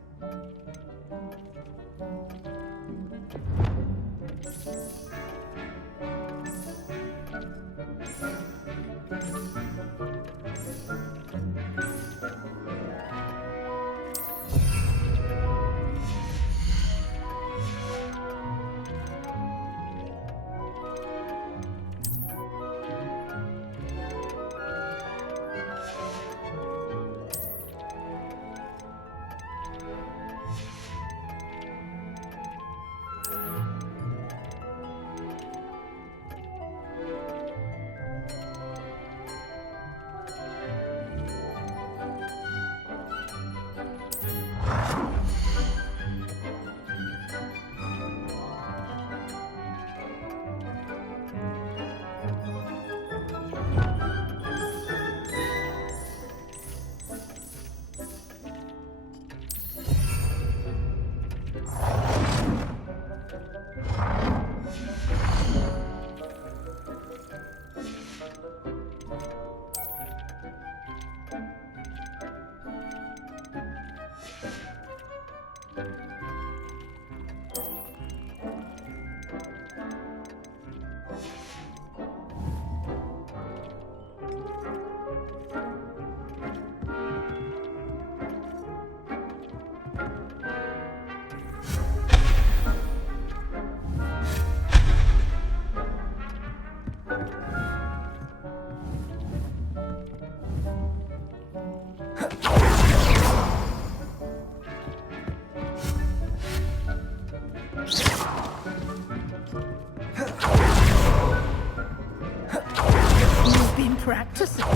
practicing. You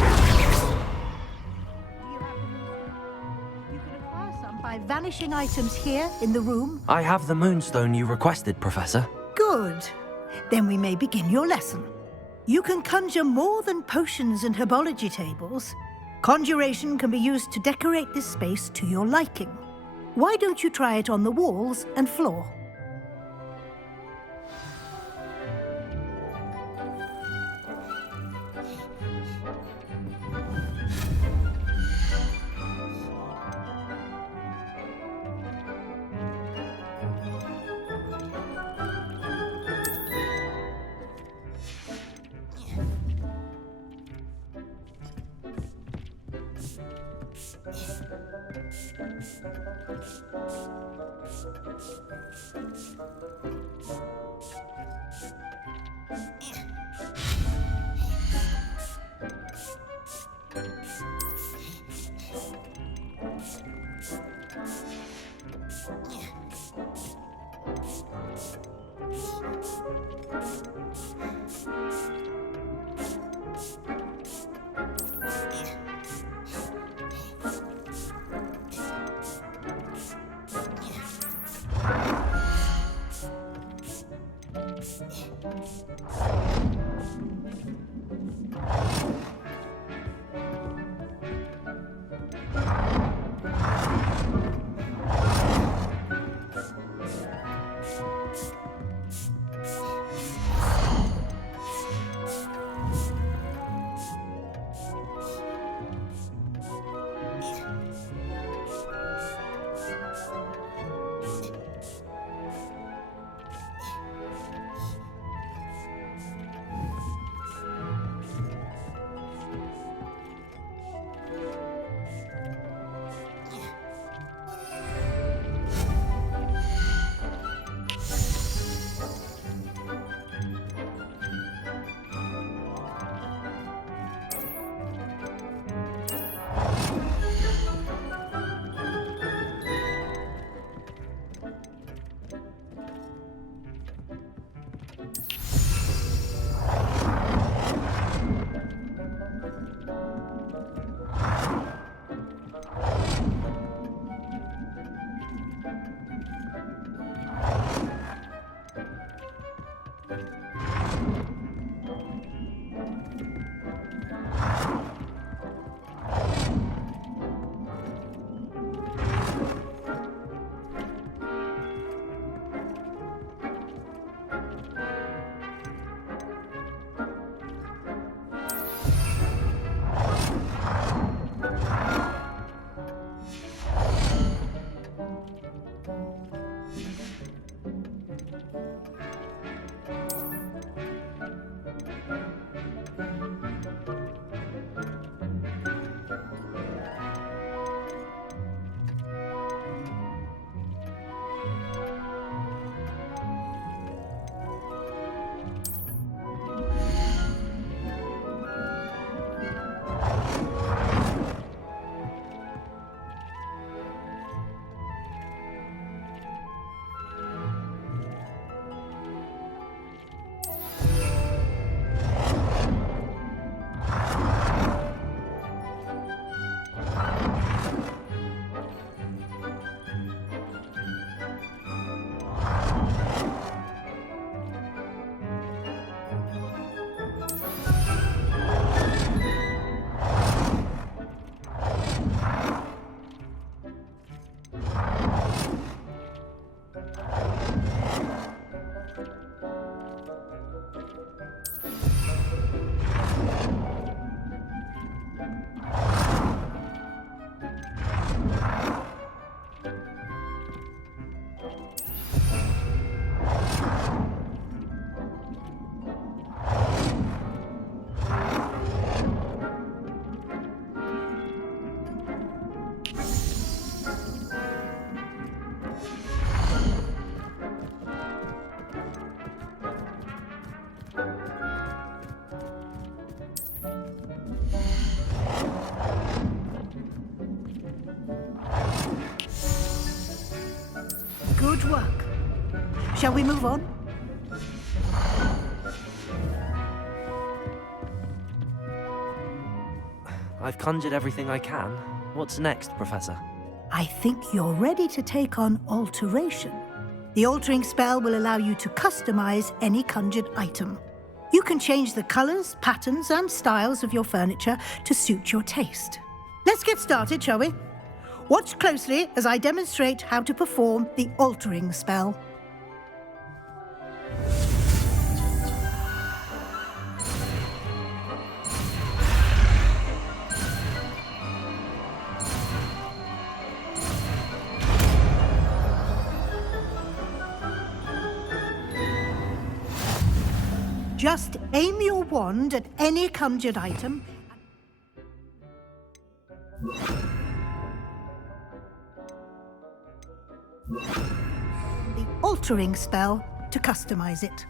can acquire some by vanishing items here in the room. I have the moonstone you requested, Professor. Good. Then we may begin your lesson. You can conjure more than potions and herbology tables. Conjuration can be used to decorate this space to your liking. Why don't you try it on the walls and floor? Good work. Shall we move on? I've conjured everything I can. What's next, Professor? I think you're ready to take on alteration. The altering spell will allow you to customize any conjured item. You can change the colors, patterns, and styles of your furniture to suit your taste. Let's get started, shall we? Watch closely as I demonstrate how to perform the altering spell. Just aim your wand at any conjured item. The altering spell to customize it.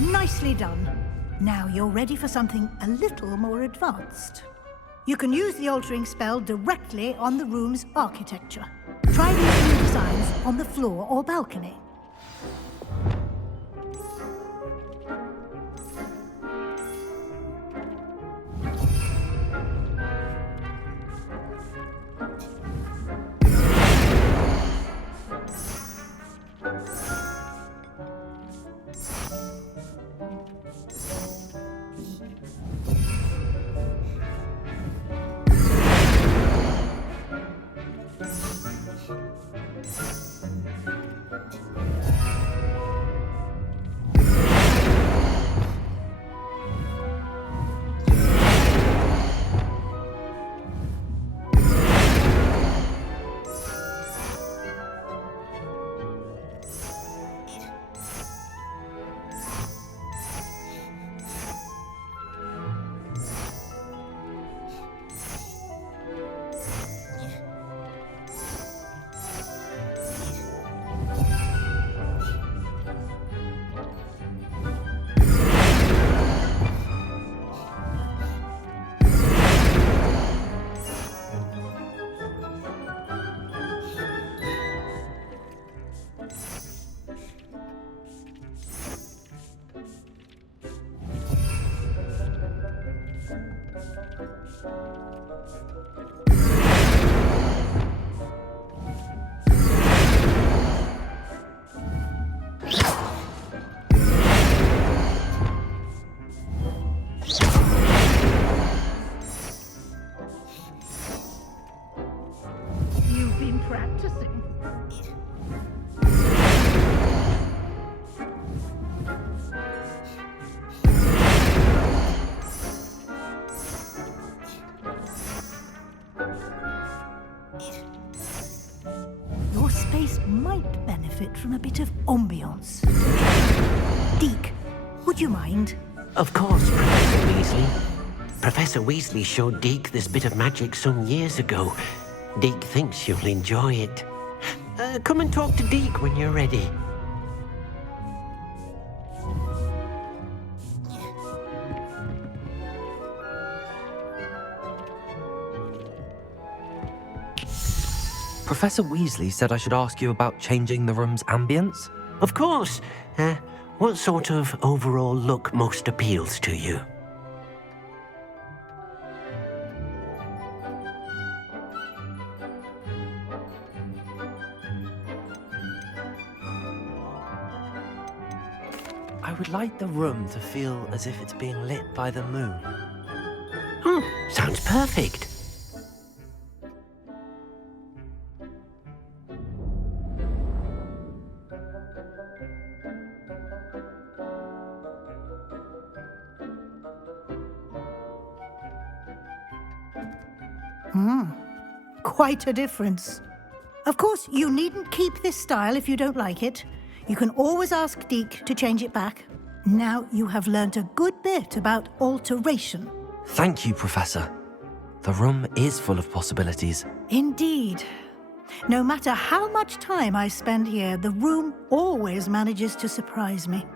Nicely done. Now you're ready for something a little more advanced. You can use the altering spell directly on the room's architecture. Try these new designs on the floor or balcony. Practicing. Your space might benefit from a bit of ambiance. Deke, would you mind? Of course, Professor Weasley. Professor Weasley showed Deke this bit of magic some years ago. Deke thinks you'll enjoy it. Come and talk to Deke when you're ready. Professor Weasley said I should ask you about changing the room's ambience. Of course. What sort of overall look most appeals to you? I would like the room to feel as if it's being lit by the moon. Sounds perfect. Quite a difference. Of course, you needn't keep this style if you don't like it. You can always ask Deke to change it back. Now you have learnt a good bit about alteration. Thank you, Professor. The room is full of possibilities. Indeed. No matter how much time I spend here, the room always manages to surprise me.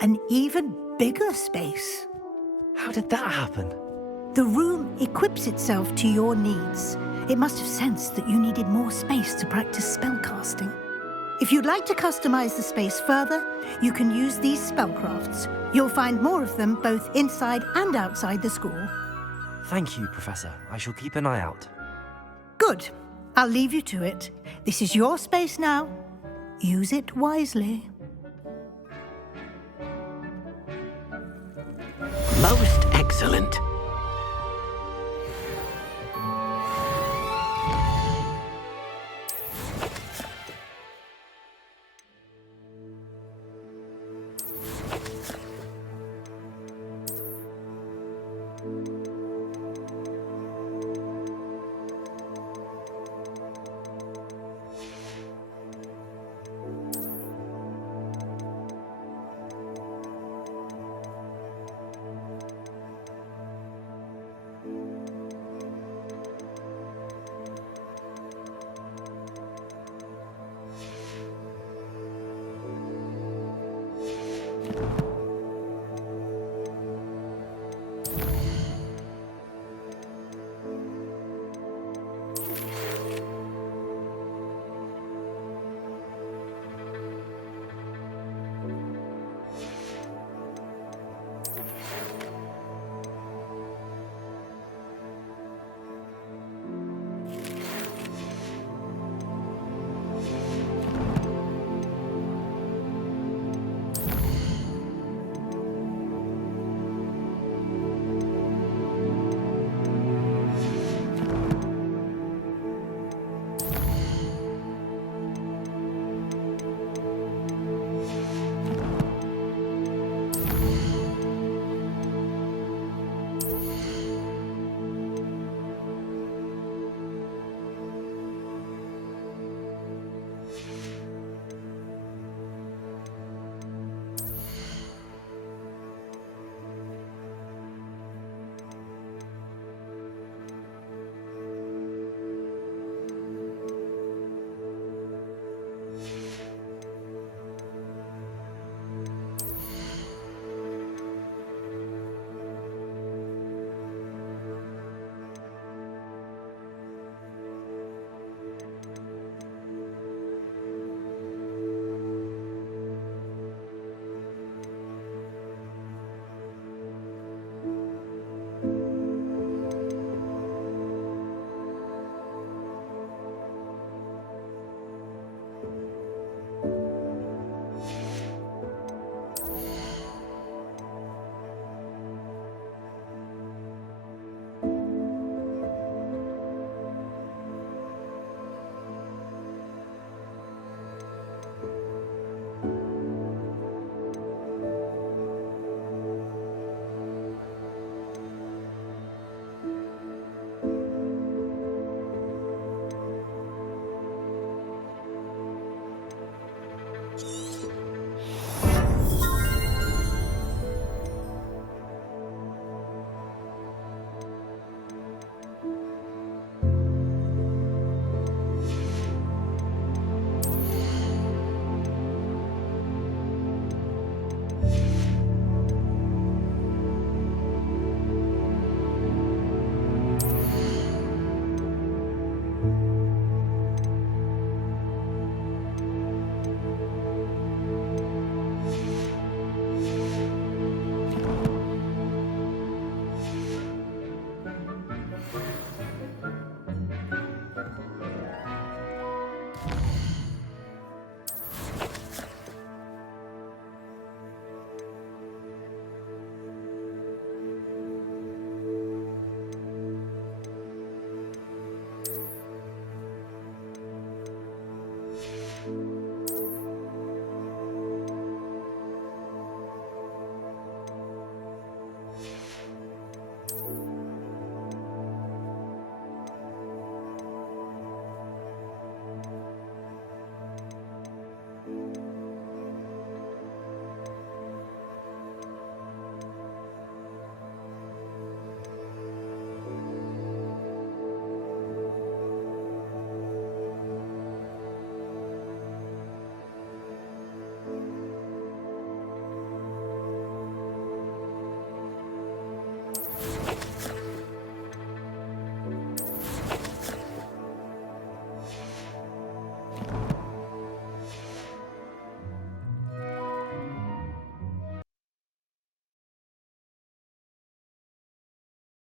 An even bigger space. How did that happen? The room equips itself to your needs. It must have sensed that you needed more space to practice spellcasting. If you'd like to customize the space further, you can use these spellcrafts. You'll find more of them both inside and outside the school. Thank you, Professor. I shall keep an eye out. Good. I'll leave you to it. This is your space now. Use it wisely. Most excellent. you.